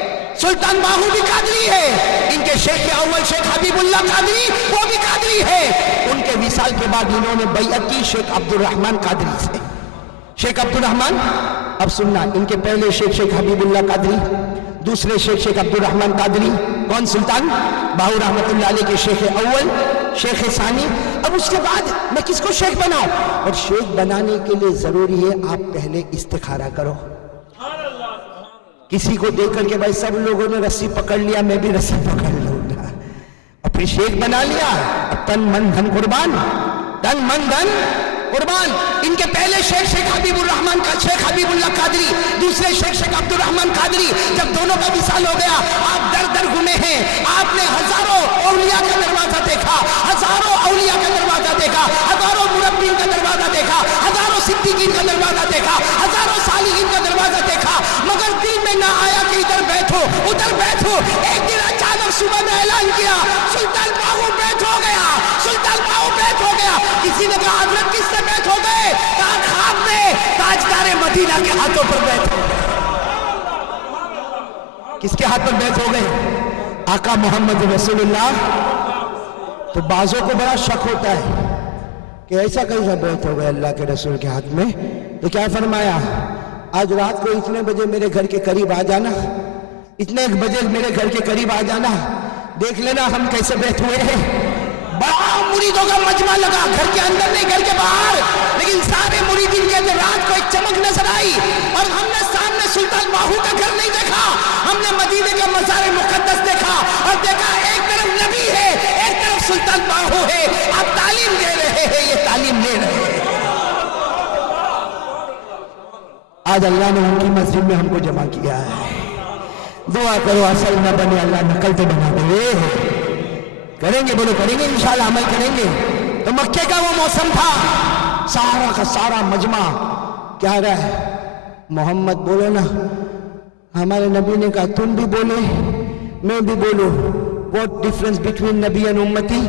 سلطان باہو بھی قادری ہے، ان کے شیخ اول شیخ حبیب اللہ قادری وہ بھی قادری ہے۔ ان کے وصال کے بعد انہوں نے بیعت کی شیخ عبد الرحمن قادری سے۔ شیخ عبد الرحمن، اب سننا، ان کے پہلے شیخ حبیب اللہ قادری، دوسرے شیخ عبد الرحمن قادری، کون؟ سلطان باہو رحمت اللہ علیہ کے شیخ اول، شیخ ثانی۔ اب اس کے بعد میں کس کو شیخ بناؤں؟ اور شیخ بنانے کے لیے ضروری ہے آپ پہلے استخارہ کرو۔ کسی کو دیکھ کر کے بھائی سب لوگوں نے رسی پکڑ لیا، میں بھی رسی پکڑ لوں گا، اور بھی شیخ بنا لیا، تن من دھن قربان، تن من دھن قربان. ان کے پہلے شیخ حبیب الرحمن کا شیخ حبیب اللہ قادری، دوسرے شیخ عبد الرحمن قادری. جب دونوں کا وصال ہو گیا، آپ در در گھومے ہیں، آپ نے ہزاروں اولیاء کا دروازہ دیکھا، ہزاروں اولیاء کا دروازہ دیکھا، ہزاروں مربین کا دروازہ دیکھا، ہزاروں صدیقین کا دروازہ دیکھا، ہزاروں صالحین کا دروازہ دیکھا، مگر دل میں نہ آیا کہ ادھر بیٹھو ادھر بیٹھو. ایک دن اچانک صبح میں اعلان کیا سلطان باہو بیٹھ ہو گیا، سلطان باہو بیٹھ ہو گیا. کسی نے کہا حضرت کس سے بیٹھ ہو گئے؟ کہا خواب میں تاجدار مدینہ کے ہاتھوں پر بیٹھ ہو گئے. کس کے ہاتھ پر بیٹھ ہو گئے؟ آقا محمد رسول اللہ. تو بعضوں کو بڑا شک ہوتا ہے کہ ایسا کیسا بیٹھ ہو گئے اللہ کے رسول کے ہاتھ میں. تو کیا فرمایا؟ آج رات کو اتنے بجے میرے گھر کے قریب آ جانا، اتنے بجے میرے گھر کے قریب آ جانا، دیکھ لینا ہم کیسے بیٹھ ہوئے ہیں. بڑا مریدوں کا مجمع لگا، گھر کے اندر نہیں گھر کے باہر، لیکن سارے مریدین کے اندر رات کو ایک چمک نظر آئی. اور ہم نے سامنے سلطان باہو کا گھر نہیں دیکھا، ہم نے مدینے کا مزار مقدس دیکھا اور دیکھا ایک طرف نبی ہے ایک طرف سلطان باہو ہے. آپ تعلیم دے رہے ہیں، یہ تعلیم لے رہے ہیں. آج اللہ نے ان کی مسجد میں ہم کو جمع کیا ہے. دعا کرو اصل نہ بنے، اللہ نقل تو بنا دے. کریں گے، بولو کریں گے، انشاءاللہ عمل کریں گے. تو مکے کا وہ موسم تھا، سارا کا سارا مجمع کیا رہا ہے؟ محمد بولو نا. ہمارے نبی نے کہا تم بھی بولے میں بھی بولوں. واٹ ڈفرنس بٹوین نبی اور امتی؟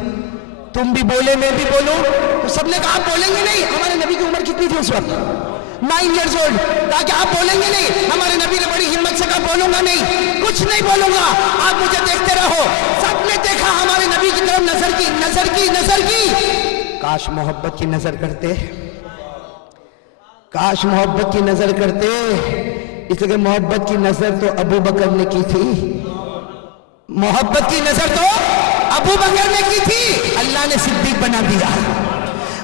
تم بھی بولے میں بھی بولوں. تو سب نے کہا آپ بولیں گے نہیں. ہمارے نبی کی عمر کتنی تھی اس وقت؟ 9 years old. تاکہ آپ بولیں گے نہیں. ہمارے نبی نے بڑی ہمت سے کہا بولوں گا نہیں، کچھ نہیں بولوں گا، آپ مجھے دیکھتے رہو. سب نے دیکھا، ہمارے نبی کی طرف نظر کی نظر کی نظر کی. کاش محبت کی نظر کرتے، کاش محبت کی نظر کرتے. اس لیے محبت کی نظر تو ابو بکر نے کی تھی، محبت کی نظر تو ابو بکر نے کی تھی، اللہ نے صدیق بنا دیا.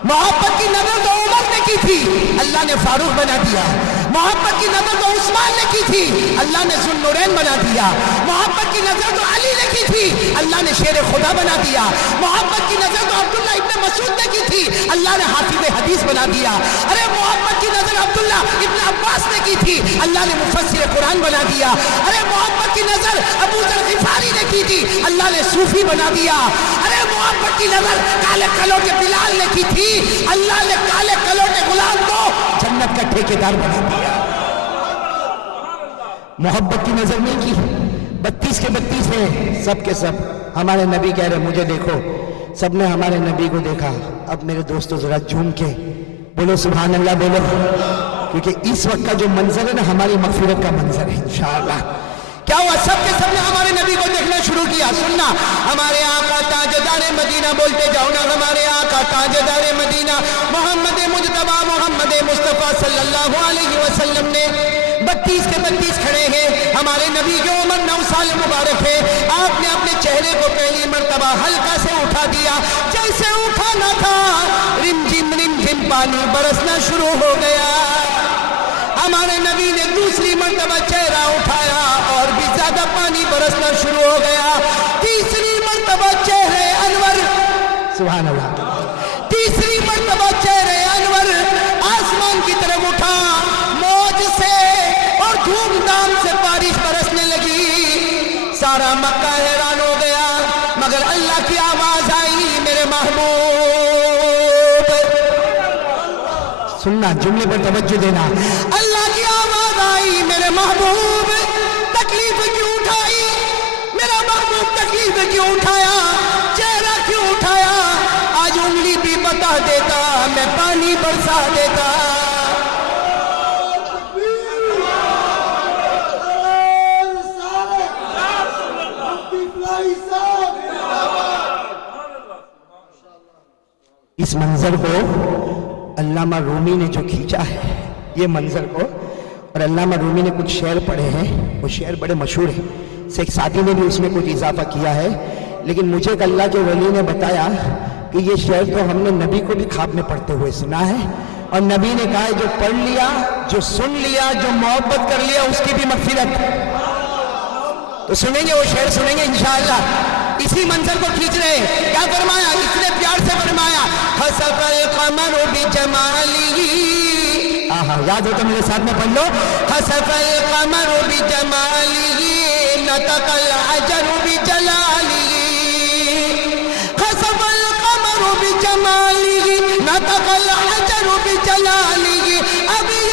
محبت کی نظر تو عمر نے کی تھی، اللہ نے فاروق بنا دیا. محبت کی نظر تو عثمان نے کی تھی، اللہ نے ذو النورین بنا دیا. محبت کی نظر تو علی نے کی تھی، اللہ نے شیر خدا بنا دیا. محبت کی نظر تو عبداللہ ابن مسعود نے کی تھی، اللہ نے حافظ حدیث بنا دیا. ارے محبت کی نظر عبداللہ ابن عباس نے کی تھی، اللہ نے مفسر قرآن بنا دیا. ارے محبت کی نظر ابو ذر غفاری نے کی تھی، اللہ نے صوفی بنا دیا. ارے محبت کی نظر کالے کلوٹے بلال نے کی تھی، اللہ نے کالے کلوٹے غلام کو جنت کا ٹھیکیدار بنا دیا. محبت کی نظر نہیں کی. 32 کے 32 ہیں سب کے سب. ہمارے نبی کہہ رہے مجھے دیکھو. سب نے ہمارے نبی کو دیکھا. اب میرے دوستو ذرا جھوم کے بولو سبحان اللہ بولو، کیونکہ اس وقت کا جو منظر ہے نا ہماری مغفرت کا منظر ہے انشاءاللہ. کیا ہوا؟ سب کے سب نے ہمارے نبی کو دیکھنا شروع کیا. سننا، ہمارے آقا تاجدار مدینہ، بولتے جاؤ نا، ہمارے آقا تاجدار مدینہ محمد مجتبی محمد مصطفیٰ صلی اللہ علیہ وسلم نے 32 کے 32 کھڑے ہیں. ہمارے نبی کی عمر 9 سال مبارک ہے. آپ نے اپنے چہرے کو پہلی مرتبہ ہلکا سے اٹھا دیا. جیسے اٹھانا تھا رم جھم پانی برسنا شروع ہو گیا. ہمارے نبی نے دوسری مرتبہ چہرہ اٹھایا اور بھی زیادہ پانی برسنا شروع ہو گیا. تیسری مرتبہ چہرے انور، سبحان اللہ، تیسری مرتبہ چہرے انور آسمان کی طرف اٹھا. موج سے اور دھوم دھام سے بارش برسنے لگی. سارا مکہ حیران ہو گیا، مگر اللہ کی آواز آئی میرے محبوب. سننا، جملے پر توجہ دینا. اللہ کی آواز آئی میرے محبوب. تکلیف کیوں اٹھائی میرا محبوب؟ تکلیف کیوں اٹھایا؟ چہرہ کیوں اٹھایا؟ آج انگلی بھی بتا دیتا، میں پانی برسا دیتا. اس منظر کو علامہ رومی نے جو کھینچا ہے، یہ منظر کو، اور علامہ رومی نے کچھ شعر پڑھے ہیں، وہ شعر بڑے مشہور ہیں. شیخ سعدی نے بھی اس میں کچھ اضافہ کیا ہے، لیکن مجھے ایک اللہ کے ولی نے بتایا کہ یہ شعر تو ہم نے نبی کو بھی خواب میں پڑھتے ہوئے سنا ہے، اور نبی نے کہا ہے جو پڑھ لیا، جو سن لیا، جو محبت کر لیا، اس کی بھی مغفرت. تو سنیں گے وہ شعر، سنیں گے انشاءاللہ. اسی منظر کو کھینچ رہے. کیا فرمایا؟ اتنے پیار سے فرمایا خسف القمر بجمالہ. یاد ہو تو میرے ساتھ میں پڑھ لو. خسف القمر بجمالہ نطق الحجر بجلالہ. خسف القمر بجمالہ نطق الحجر بجلالہ. ابیض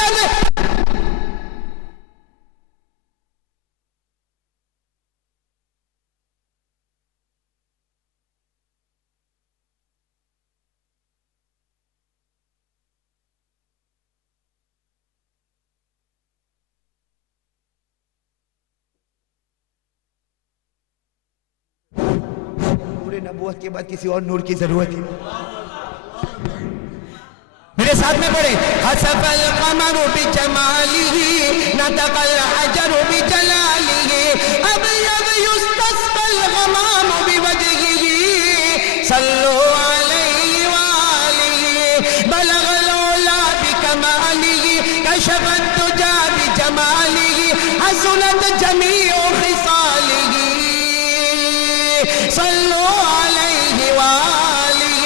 نبوت کے بعد کسی اور نور کی ضرورت ہے. میرے ساتھ میں پڑھے خسف القمر بجمالہ نطق الحجر بجلالہ. ابیض یستسقى الغمام بوجهہ صلوا علیہ وآلہ. بلغ العلا بکمالہ کشف الدجى بجمالہ. حسنت جمیع خصالہ صلوا علیہ وآلہ.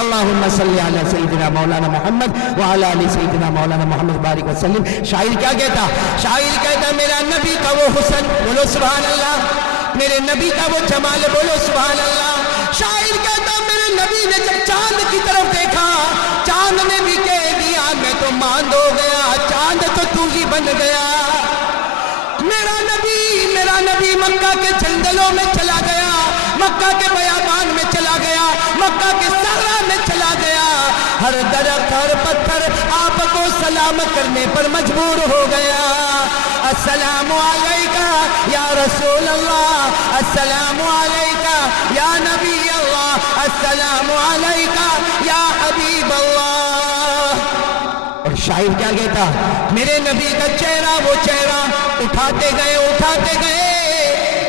اللہم صلی علی سیدنا مولانا محمد وعلی آل سیدنا مولانا محمد بارک وسلم. شاعر کیا کہتا؟ شاعر کہتا میرا نبی کا وہ حسن، بولو سبحان اللہ. میرے نبی کا وہ جمال، بولو سبحان اللہ. شاعر کہتا میرے نبی نے جب چاند کی طرف دیکھا، چاند نے بھی کہہ دیا میں تو ماند ہو گیا، چاند تو ہی بن گیا. میرا نبی مکہ کے جنگلوں میں چلا گیا، مکہ کے بیابان میں چلا گیا، مکہ کے صحرا میں چلا گیا. ہر درخت ہر پتھر آپ کو سلام کرنے پر مجبور ہو گیا. السلام علیکہ یا رسول اللہ، السلام علیکہ یا نبی اللہ، السلام علیکہ یا حبیب اللہ. اور شاعر کیا کہتا؟ میرے نبی کا چہرہ وہ چہرہ اٹھاتے گئے.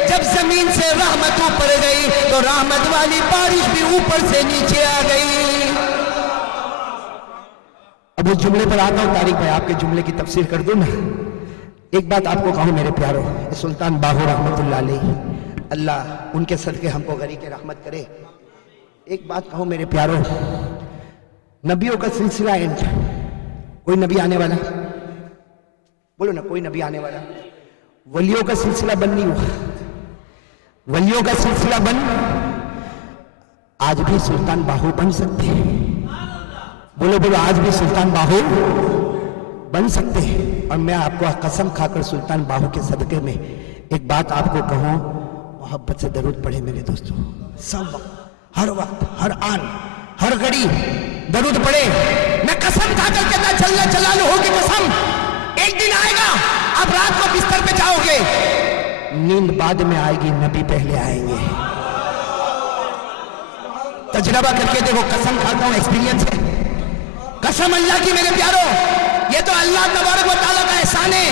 جب زمین سے رحمت اوپر گئی تو رحمت والی بارش بھی اوپر سے نیچے آ گئی. اب اس جملے پر آتا ہوں طارق بھائی، آپ کے جملے کی تفسیر کر دوں نا. ایک بات آپ کو کہوں میرے پیارو، سلطان باہو رحمت اللہ علیہ، اللہ ان کے صدقے ہم کو غریق رحمت کرے. ایک بات کہوں میرے پیارو، نبیوں کا سلسلہ اینڈ. کوئی نبی آنے والا؟ بولو نا، کوئی نبی آنے والا. ولیوں کا سلسلہ بند نہیں ہوا. ولیوں کا سلسلہ بند آج بھی سلطان باہو بن سکتے ہیں. بولو آج بھی سلطان باہو بن سکتے ہیں. اور میں آپ کو قسم کھا کر سلطان باہو کے صدقے میں ایک بات آپ کو کہوں، محبت سے درود پڑھے میرے دوستو. سب وقت، ہر وقت، ہر آن، ہر گھڑی درود پڑھے. میں قسم کھا کر کہتا جل جلالہ کی قسم، ایک دن آئے گا آپ رات کو بستر پہ جاؤ گے، نیند بعد میں آئے گی، نبی پہلے آئیں گے. تجربہ کر کے دیکھو، قسم کھاتا ہوں، ایکسپیرینس ہے. قسم اللہ کی میرے پیارو، یہ تو اللہ تبارک و تعالیٰ کا احسان ہے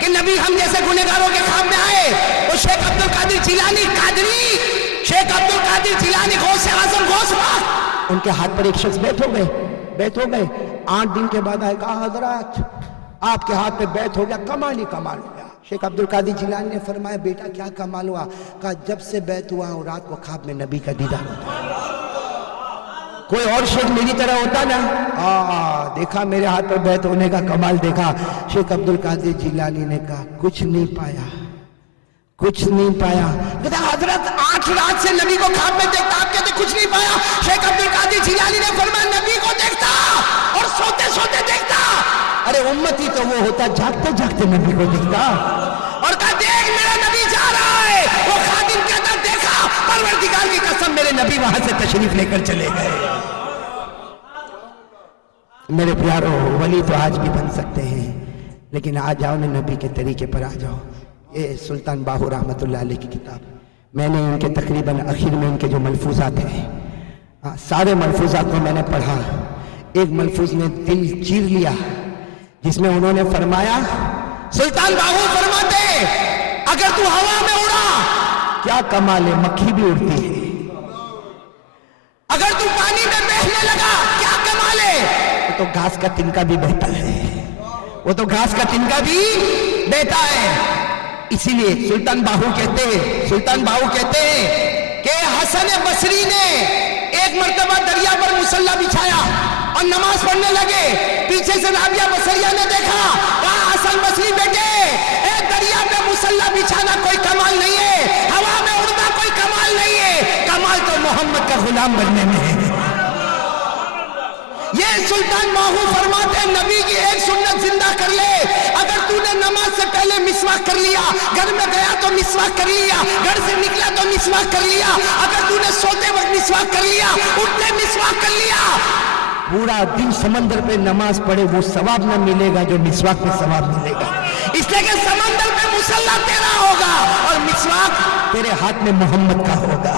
کہ نبی ہم جیسے گنہگاروں کے خواب میں آئے. وہ شیخ عبد القادر جیلانی قادری، شیخ عبد القادر جیلانی غوث اعظم غوث پاک، ان کے ہاتھ پر ایک شخص بیت ہو گئے. 8 دن کے بعد آئے، کہا حضرات آپ کے ہاتھ پہ بیت ہو گیا، کمال ہی کمال ہو گیا. شیخ عبد القادر جیلانی نے فرمایا بیٹا کیا کمال ہوا؟ کہا جب سے بیت ہوا ہوں رات کو خواب میں نبی کا دیدار ہوتا ہے. کوئی اور شیخ میری طرح ہوتا نا، دیکھا میرے ہاتھ پر بیت ہونے کا کمال دیکھا. شیخ عبد القادر جیلانی نے کہا کچھ نہیں پایا. کہتا حضرت 8 رات سے نبی کو خواب میں دیکھتا، آپ کہتے کچھ نہیں پایا. شیخ عبد القادر جیلانی نے فرمایا نبی کو دیکھتا اور سوتے دیکھتا. ارے امتی تو وہ ہوتا جاگتے نبی کو دیکھتا. اور کہا دیکھ میرا نبی جا رہا ہے. وہ خادم کہتا دیکھا، پروردگار کی قسم میرے نبی وہاں سے تشریف لے کر چلے گئے. میرے پیارو، ولی تو آج بھی بن سکتے ہیں، لیکن آ جاؤ نا نبی کے طریقے پر آ جاؤ. یہ سلطان باہو رحمت اللہ علیہ کی کتاب، میں نے ان کے تقریباً آخر میں ان کے جو ملفوظات ہیں، سارے ملفوظات کو میں نے پڑھا. ایک ملفوظ نے دل چیر لیا، جس میں انہوں نے فرمایا، سلطان باہو فرماتے اگر تو ہوا میں اڑا کیا کمال ہے، مکھی بھی اڑتی ہے. اگر تو پانی میں بہنے لگا کیا کمال ہے، وہ تو گھاس کا تنکا بھی بہتا ہے. اسی لیے سلطان باہو کہتے ہیں کہ حسن بصری نے ایک مرتبہ دریا پر مصلی بچھایا اور نماز پڑھنے لگے. پیچھے سے رابعہ بصریہ نے دیکھا, کہا حسن بصری بیٹے, اے دریا پہ مصلی بچھانا کوئی کمال نہیں ہے, ہوا میں اڑنا کوئی کمال نہیں ہے, کمال تو محمد کا غلام بننے میں ہے. یہ سلطان ماہو فرماتے ہیں نبی کی ایک سنت زندہ کر لے. اگر تو نے نماز سے پہلے مسواک کر لیا, گھر میں گیا تو مسواک کر لیا, گھر سے نکلا تو مسواک کر لیا, اگر تو نے سوتے وقت مسواک کر لیا, اٹھتے مسواک کر لیا, پورا دن سمندر پہ نماز پڑھے وہ ثواب نہ ملے گا جو مسواک پہ ثواب ملے گا. اس لیے کہ سمندر پہ مصلی تیرا ہوگا اور مسواک تیرے ہاتھ میں محمد کا ہوگا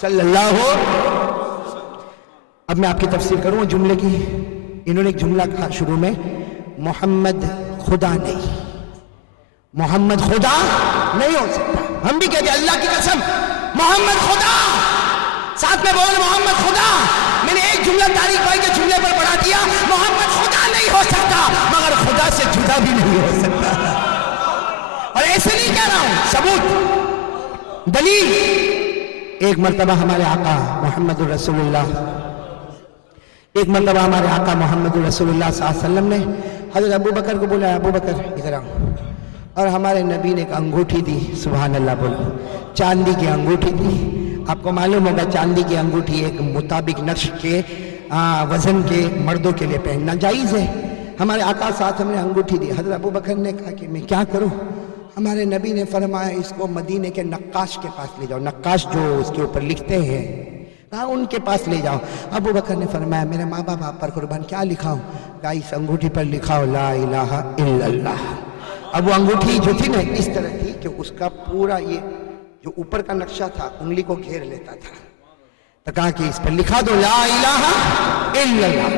صلی اللہ. اب میں آپ کی تفسیر کروں جملے کی. انہوں نے ایک جملہ کہا شروع میں, محمد خدا نہیں, محمد خدا نہیں ہو سکتا. ہم بھی کہتے ہیں اللہ کی قسم محمد خدا, ساتھ میں بول محمد خدا. میں نے ایک جملہ طارق بھائی کے جملے پر بڑھا دیا, محمد خدا نہیں ہو سکتا مگر خدا سے جدا بھی نہیں ہو سکتا. اور ایسے نہیں کہہ رہا ہوں, ثبوت دلیل. ایک مرتبہ ہمارے آقا محمد رسول اللہ ایک مرتبہ ہمارے آقا محمد رسول اللہ صلی اللہ علیہ وسلم نے حضرت ابو بکر کو بولا, ابو بکر ادھر آؤ. اور ہمارے نبی نے ایک انگوٹھی دی, سبحان اللہ بولو, چاندی کی انگوٹھی دی. آپ کو معلوم ہوگا چاندی کی انگوٹھی ایک مطابق نقش کے وزن کے مردوں کے لیے پہننا جائز ہے. ہمارے آقا ساتھ ہم نے انگوٹھی دی. حضرت ابو بکر نے کہا کہ میں کیا کروں. ہمارے نبی نے فرمایا اس کو مدینے کے نقاش کے پاس لے جاؤ. نقاش جو اس کے اوپر لکھتے ہیں, کہا ان کے پاس لے جاؤ. ابو بکر نے فرمایا میرے ماں باپ آپ پر قربان کیا لکھاؤں. کہا اس انگوٹھی پر لکھاؤ لا الہ الا اللہ. اب وہ انگوٹھی جو تھی نا اس طرح تھی کہ اس کا پورا یہ جو اوپر کا نقشہ تھا انگلی کو گھیر لیتا تھا. تو کہا کہ اس پر لکھا دو لا الہ الا اللہ.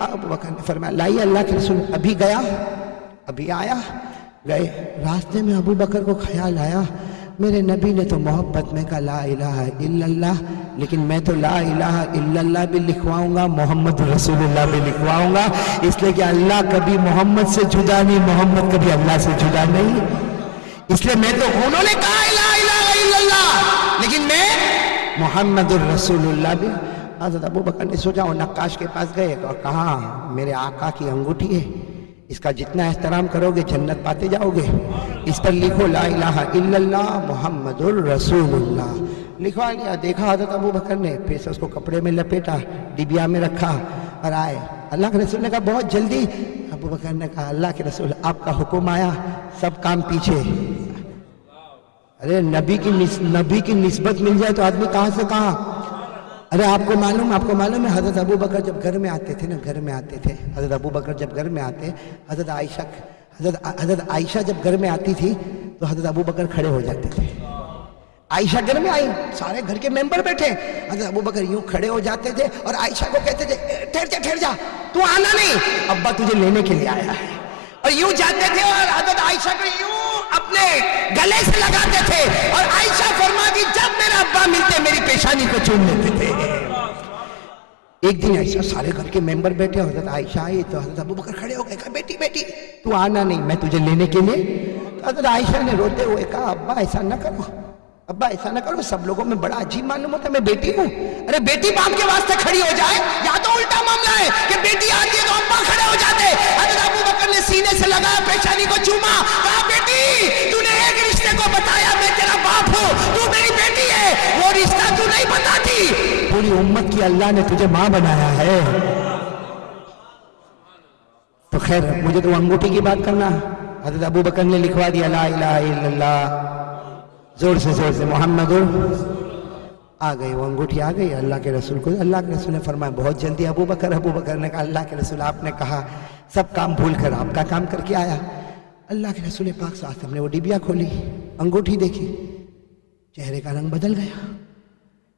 ابو بکر نے فرمایا لائیے اللہ کے رسول. ابھی گیا, ابھی آیا, گئے. راستے میں ابو بکر کو خیال آیا میرے نبی نے تو محبت میں کہا لا الہ الا اللہ, لیکن میں تو لا الہ الا اللہ بھی لکھواؤں گا, محمد رسول اللہ بھی لکھواؤں گا. اس لیے کہ اللہ کبھی محمد سے جدا نہیں, محمد کبھی اللہ سے جدا نہیں. اس لیے میں تو, انہوں نے کہا لا الہ الا اللہ لیکن میں محمد الرسول اللہ بھی. حضرت ابو بکر نے سوچا, وہ نقاش کے پاس گئے اور کہا میرے آقا کی انگوٹھی ہے, اس کا جتنا احترام کرو گے جنت پاتے جاؤ گے, اس پر لکھو لا الہ الا اللہ محمد الرسول اللہ. لکھوا لیا. دیکھا حضرت ابو بکر نے, پھر سے اس کو کپڑے میں لپیٹا, ڈبیا میں رکھا اور آئے. اللہ کے رسول نے کہا بہت جلدی. ابو بکر نے کہا اللہ کے رسول آپ کا حکم آیا, سب کام پیچھے. ارے نبی کی نسبت مل جائے تو آدمی کہاں سے کہاں. ارے آپ کو معلوم ہے حضرت ابو بکر جب گھر میں آتے تھے نا, گھر میں آتے تھے حضرت ابو بکر جب گھر میں آتے, حضرت عائشہ جب گھر میں آتی تھی تو حضرت ابو بکر کھڑے ہو جاتے تھے. عائشہ گھر میں آئی, سارے گھر کے ممبر بیٹھے, حضرت ابو بکر یوں کھڑے ہو جاتے تھے اور عائشہ کو کہتے تھے ٹھہر جا, تو آنا نہیں, ابا تجھے لینے کے لیے آیا ہے. اور یوں جاتے تھے اور حضرت عائشہ کو یوں اپنے گلے سے لگاتے تھے اور عائشہ فرماتی جب میرا ابا ملتے میری پیشانی کو چوم لیتے تھے. ایک دن ایسا سارے گھر کے ممبر بیٹھے, حضرت عائشہ آئی تو حضرت ابو بکر کھڑے ہو گئے, کہا بیٹی تو آنا نہیں, میں تجھے لینے کے لیے. تو حضرت عائشہ نے روتے ہوئے کہا ابا ایسا نہ کرو, سب لوگوں میں بڑا عجیب معلوم ہوتا ہے, میں بیٹی ہوں. ارے بیٹی باپ کے واسطے کھڑی ہو جائے, یا تو الٹا معاملہ ہے کہ بیٹی آتی ہے تو ابا کھڑے ہو جاتے. حضرت ابو بکر نے سینے سے لگایا, پیشانی کو چوما, کہا بیٹی تو نے ایک رشتے کو بتایا, میں تیرا باپ ہوں, تو میری بیٹی ہے, وہ رشتہ تو نہیں بتاتی. پوری امت کی اللہ نے تجھے ماں بنایا ہے. تو خیر مجھے تو انگوٹھی کی بات کرنا. حضرت ابو بکر نے لکھوا دیا لا الہ الا اللہ, زور سے محمد. آ گئی وہ انگوٹھی, آ گئی اللہ کے رسول کو. اللہ کے رسول نے فرمایا بہت جلدی. ابو بکر نے کہا اللہ کے رسول آپ نے کہا سب کام بھول کر آپ کا کام کر کے آیا. اللہ کے رسول پاک ساتھ ہم نے وہ ڈبیا کھولی, انگوٹھی دیکھی, چہرے کا رنگ بدل گیا,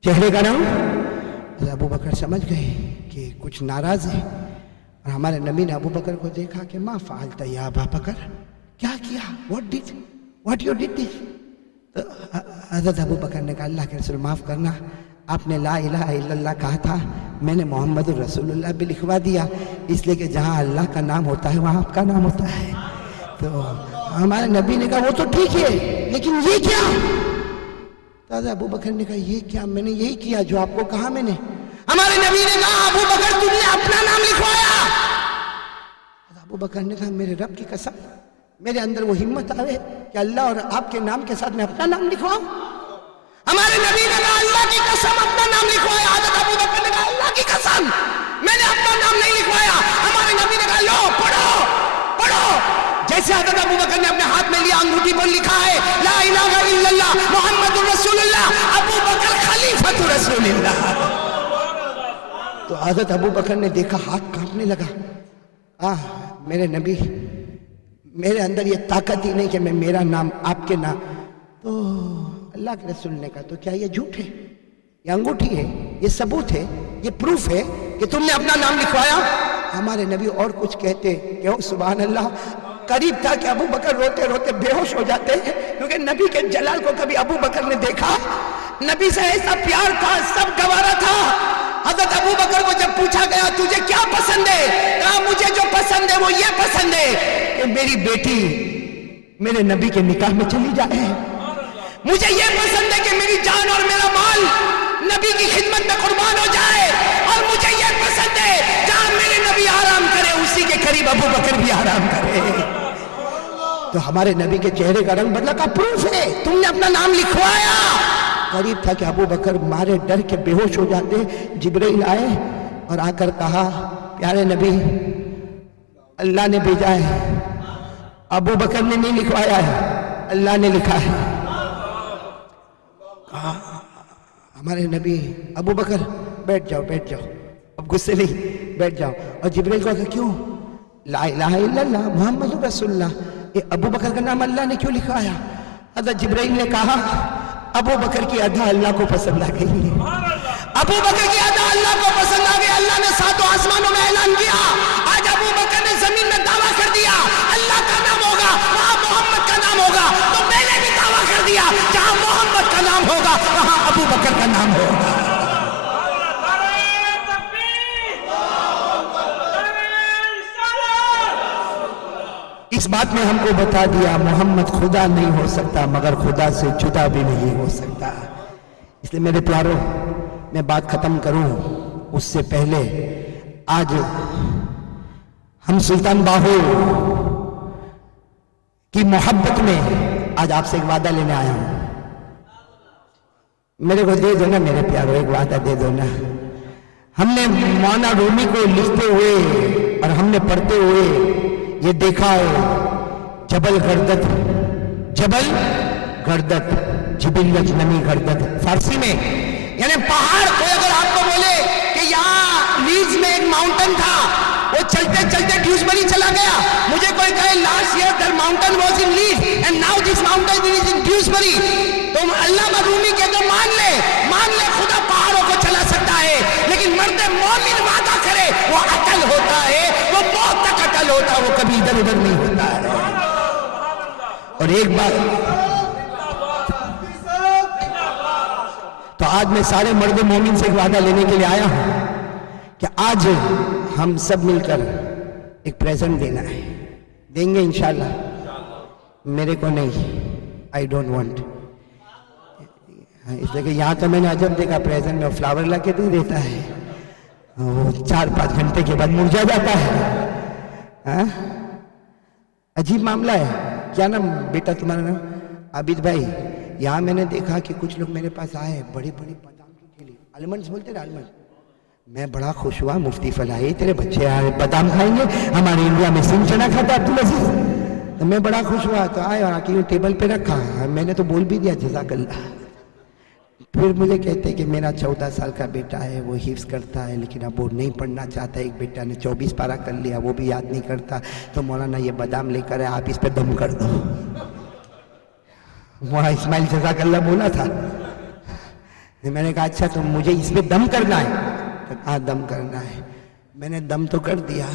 چہرے کا رنگ. ابو بکر سمجھ گئے کہ کچھ ناراض ہے. اور ہمارے نبی نے ابو بکر کو دیکھا کہ ما فعلت یا ابا بکر, کیا کیا, what you did this. حضرت ابو بکر نے کہا اللہ کے رسول معاف کرنا, آپ نے لا الہ الا اللہ کہا تھا, میں نے محمد الرسول اللہ بھی لکھوا دیا, اس لیے کہ جہاں اللہ کا نام ہوتا ہے وہاں آپ کا نام ہوتا ہے. تو ہمارے نبی نے کہا وہ تو ٹھیک ہے لیکن یہ کیا, تو حضرت ابو بکر نے کہا یہ کیا؟ میں نے یہی کیا جو آپ کو کہا میں نے. ہمارے نبی نے کہا ابو بکر تم نے اپنا نام لکھوایا. حضرت ابو بکر نے کہا میرے رب کی قسم میرے اندر وہ ہمت آئے کہ اللہ اور آپ کے نام کے ساتھ میں اپنا نام لکھواؤں. ہمارے نبی نے کہا اللہ کی قسم اپنا نام لکھوایا. حضرت ابو بکر نے کہا اللہ کی قسم میں نے اپنا نام نہیں لکھوایا. ہمارے نبی نے کہا لو پڑھو پڑھو. جیسے حضرت ابو بکر نے اپنے ہاتھ میں لیا انگوٹھی پر لکھا ہے لا الہ الا اللہ محمد رسول اللہ ابو بکر خلیفۃ رسول اللہ. تو حضرت ابو بکر نے دیکھا ہاتھ کانپنے لگا. میرے نبی میرے اندر یہ طاقت ہی نہیں کہ میں میرا نام آپ کے نام. تو اللہ کے رسول نے کہا تو کیا یہ جھوٹ ہے؟ یہ انگوٹھی ہے, یہ ثبوت ہے, یہ پروف ہے کہ تم نے اپنا نام لکھوایا. ہمارے نبی اور کچھ کہتے کہ سبحان اللہ. قریب تھا کہ ابو بکر روتے روتے بے ہوش ہو جاتے ہیں کیونکہ نبی کے جلال کو کبھی ابو بکر نے دیکھا. نبی سے ایسا پیار تھا, سب گوارا تھا. حضرت ابو بکر کو جب پوچھا گیا تجھے کیا پسند ہے, کہا مجھے جو پسند ہے وہ یہ پسند ہے کہ میری بیٹی میرے نبی کے نکاح میں چلی جائے. مجھے یہ پسند ہے کہ میری جان اور میرا مال نبی کی خدمت میں قربان ہو جائے. اور مجھے یہ پسند ہے جہاں میرے نبی آرام کرے اسی کے قریب ابو بکر بھی آرام کرے. تو ہمارے نبی کے چہرے کا رنگ بدلا. کا پروف ہے تم نے اپنا نام لکھوایا. قریب تھا کہ ابو بکر مارے ڈر کے بے ہوش ہو جاتے. جبرائیل آئے اور آ کر کہا پیارے نبی اللہ نے بھیجا ہے, ابو بکر نے نہیں لکھوایا ہے, اللہ نے لکھا ہے. ہمارے نبی ابو بکر بیٹھ جاؤ بیٹھ جاؤ, اب غصے نہیں, بیٹھ جاؤ. اور جبرائیل کو کہا کیوں؟ لا الہ الا اللہ محمد رسول اللہ, یہ ابو بکر کا نام اللہ نے کیوں لکھوایا؟ حضرت جبرائیل نے کہا ابو بکر کی ادا اللہ کو پسند آ گئی. ابو بکر کی ادا اللہ کو پسند آ گئی. اللہ نے ساتوں آسمانوں میں اعلان کیا. آج ابو بکر نے زمین میں دعویٰ کر دیا اللہ کا نام ہوگا وہاں محمد کا نام ہوگا. تو میں نے بھی دعویٰ کر دیا جہاں محمد کا نام ہوگا وہاں ابو بکر کا نام ہوگا. اس بات میں ہم کو بتا دیا محمد خدا نہیں ہو سکتا مگر خدا سے جدا بھی نہیں ہو سکتا. اس لیے میرے پیاروں میں بات ختم کروں اس سے پہلے آج ہم سلطان باہو کی محبت میں آج آپ سے ایک وعدہ لینے آیا ہوں. میرے کو دے دو نا میرے پیاروں, ایک وعدہ دے دو نا. ہم نے مولانا رومی کو لکھتے ہوئے اور ہم نے پڑھتے ہوئے یہ دیکھا ہے جبل گردت جبلت نمی گردت فارسی میں یعنی پہاڑ. کوئی اگر آپ کو بولے کہ یہاں لیڈز میں ایک ماؤنٹن تھا وہ چلتے چلتے ڈیوزبری چلا گیا, مجھے کوئی کہے last year there mountain was in Leeds and now this mountain is in Dewsbury, تو علامہ رومی کے تو مان لے خدا پہاڑوں کو چلا سکتا ہے, لیکن مرد مومن وعدہ کرے وہ عقل ہوتا ہے, وہ موت تک عقل ہوتا ہے, وہ کبھی ادھر ادھر نہیں ہوتا ہے. اور ایک بات تو آج میں سارے مرد مومن سے ایک وعدہ لینے کے لیے آیا ہوں کہ آج ہم سب مل کر ایک پریزنٹ دینا ہے. دیں گے انشاءاللہ. میرے کو نہیں, آئی ڈونٹ وانٹ. اس لیے کہ یہاں تو میں نے عجب دیکھا پریزنٹ میں فلاور لا کے دے دیتا ہے, وہ 4-5 گھنٹے کے بعد مرجھا جاتا ہے. عجیب معاملہ ہے. کیا نام بیٹا تمہارا نام؟ عابد بھائی. یہاں میں نے دیکھا کہ کچھ لوگ میرے پاس آئے بڑی بڑی بادام کی تھیلی, آلمنڈز بولتے نا آلمنڈ. میں بڑا خوش ہوا مفتی فلاحی تیرے بچے آئے بادام کھائیں گے. ہمارے انڈیا میں سنگ چنا کھاتا عبدالعزیز. تو میں بڑا خوش ہوا تو آئے اور آ کے ٹیبل پہ رکھا. میں نے تو بول بھی دیا جزاک اللہ. پھر مجھے کہتے کہ میرا 14 سال کا بیٹا ہے وہ حفظ کرتا ہے لیکن اب وہ نہیں پڑھنا چاہتا. ایک بیٹا نے 24 پارہ کر لیا وہ بھی یاد نہیں کرتا. تو مولانا یہ بادام لے کر آپ اس پہ دم کر دو. مولانا اسماعیل جزاک اللہ بولا تھا. میں نے کہا اچھا تو مجھے اس پہ دم کرنا ہے؟ ہاں دم کرنا ہے. میں نے دم تو کر دیا.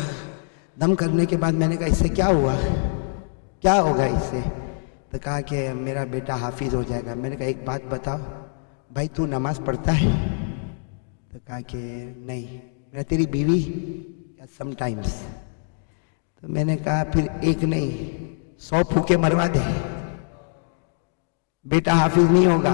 دم کرنے کے بعد میں نے کہا اس سے کیا ہوا, کیا ہوگا اس سے؟ تو کہا کہ میرا بیٹا حافظ ہو جائے گا. میں نے کہا ایک بات بتاؤ بھائی تو نماز پڑھتا ہے؟ تو کہا کہ نہیں. میں تیری بیوی سم ٹائمز. تو میں نے کہا پھر ایک نہیں 100 پھوکے مروا دے, بیٹا حافظ نہیں ہوگا.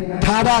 18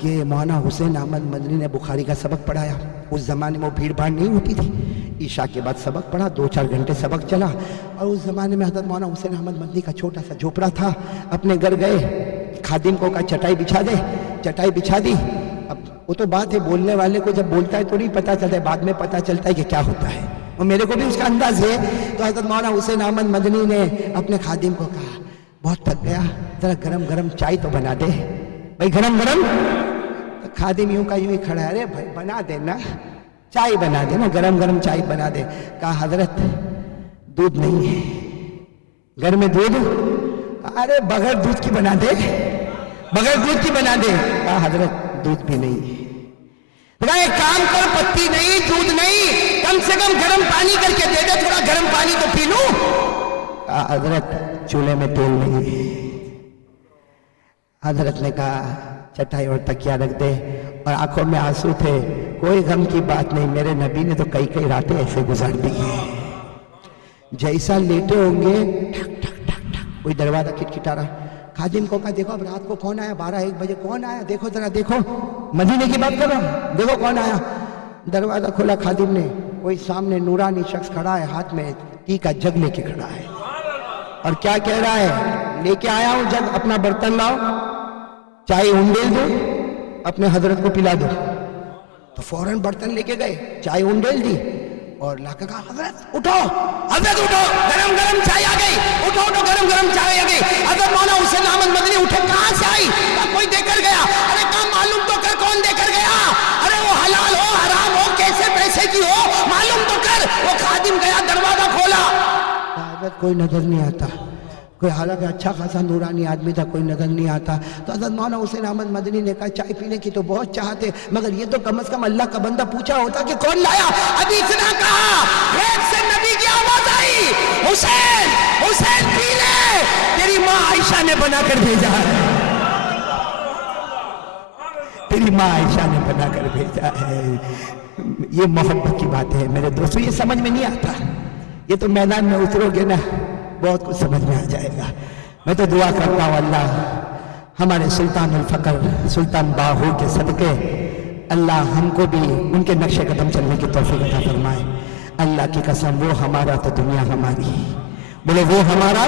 کہ مولانا حسین احمد مدنی نے بخاری کا سبق پڑھایا. اس زمانے میں وہ بھیڑ بھاڑ نہیں ہوتی تھی. عشاء کے بعد سبق پڑھا, 2-4 گھنٹے سبق چلا. اور اس زمانے میں حضرت مولانا حسین احمد مدنی کا چھوٹا سا جھوپڑا تھا. اپنے گھر گئے, خادم کو کہا چٹائی بچھا دے. چٹائی بچھا دی. اب وہ تو بات ہے, بولنے والے کو جب بولتا ہے تو نہیں پتہ چلتا ہے, بعد میں پتہ چلتا ہے کہ کیا ہوتا ہے. اور میرے کو بھی اس کا انداز ہے. تو حضرت مولانا حسین احمد مدنی نے اپنے خادم کو کہا بہت تھک گیا, ذرا گرم گرم چائے تو بنا دے بھائی, گرم گرم. خادم یوں کا یوں ہی کھڑا ہے, ارے بھائی بنا دے نا, چائے بنا دے نا, گرم گرم چائے بنا دے. کہا حضرت دودھ نہیں ہے گھر میں, دودھ, ارے بغیر دودھ کی بنا دے, بغیر دودھ کی بنا دے. کہا حضرت دودھ بھی نہیں ہے. ایک کام کر, پتی نہیں, دودھ نہیں, کم سے کم گرم پانی کر کے دے دے, تھوڑا گرم پانی تو پی لوں. کہا حضرت چولہے میں تیل نہیں ہے. حضرت نے کہا چٹائی اور تکیا رکھ دے, اور آنکھوں میں آنسو تھے. کوئی غم کی بات نہیں, میرے نبی نے تو کئی کئی راتیں ایسے گزار دی ہیں. جیسا لیٹے ہوں گے ٹھک ٹھک ٹھک ٹھک کوئی دروازہ کھٹکھٹا رہا. خادم کو کہا دیکھو اب رات کو کون آیا, 12-1 بجے کون آیا, دیکھو ذرا دیکھو, مدینے کی بات کر رہا ہوں, دیکھو کون آیا. دروازہ کھولا خادم نے, کوئی سامنے نورانی شخص کھڑا ہے, ہاتھ میں ٹی کا جگ لے کے کھڑا ہے. اور کیا کہہ رہا ہے, لے کے آیا ہوں جگ, اپنا برتن لاؤ, چائے انڈیل دو, اپنے حضرت کو پلا دو. تو فوراً برتن لے کے گئے, چائے انڈیل دی, اور لا کے کہا حضرت اٹھو, حضرت اٹھو, گرم گرم چائے آ گئی, اٹھو اٹھو, گرم گرم چائے آ گئی. حضرت مولانا حسین احمد مدنی اٹھے, کہاں سے آئی؟ کوئی دے کر گیا. ارے کہاں معلوم تو کر کون دے کر گیا, ارے وہ حلال ہو حرام ہو کیسے پیسے کی ہو معلوم تو کر. وہ خادم گیا, دروازہ کھولا, حضرت کوئی نظر نہیں آتا, کوئی حالانکہ اچھا خاصا نورانی آدمی تھا, کوئی نظر نہیں آتا. تو حضرت مولانا حسین احمد مدنی نے کہا چائے پینے کی تو بہت چاہتے, مگر یہ تو کم از کم اللہ کا بندہ پوچھا ہوتا کہ کون لایا. ابھی اتنا کہا, غیب سے نبی کی آواز آئی, حسین حسین پی لے, تیری ماں عائشہ نے بنا کر بھیجا ہے, تیری ماں عائشہ نے بنا کر بھیجا ہے. یہ محبت کی بات ہے میرے دوستو, یہ سمجھ میں نہیں آتا. یہ تو میدان میں اترو گے نا بہت کچھ سمجھ میں آ جائے گا. میں تو دعا کرتا ہوں اللہ ہمارے سلطان الفقر سلطان باہو کے صدقے اللہ ہم کو بھی ان کے نقش قدم چلنے کی توفیق عطا فرمائے. اللہ کی قسم, وہ ہمارا تو دنیا ہماری, بولے وہ ہمارا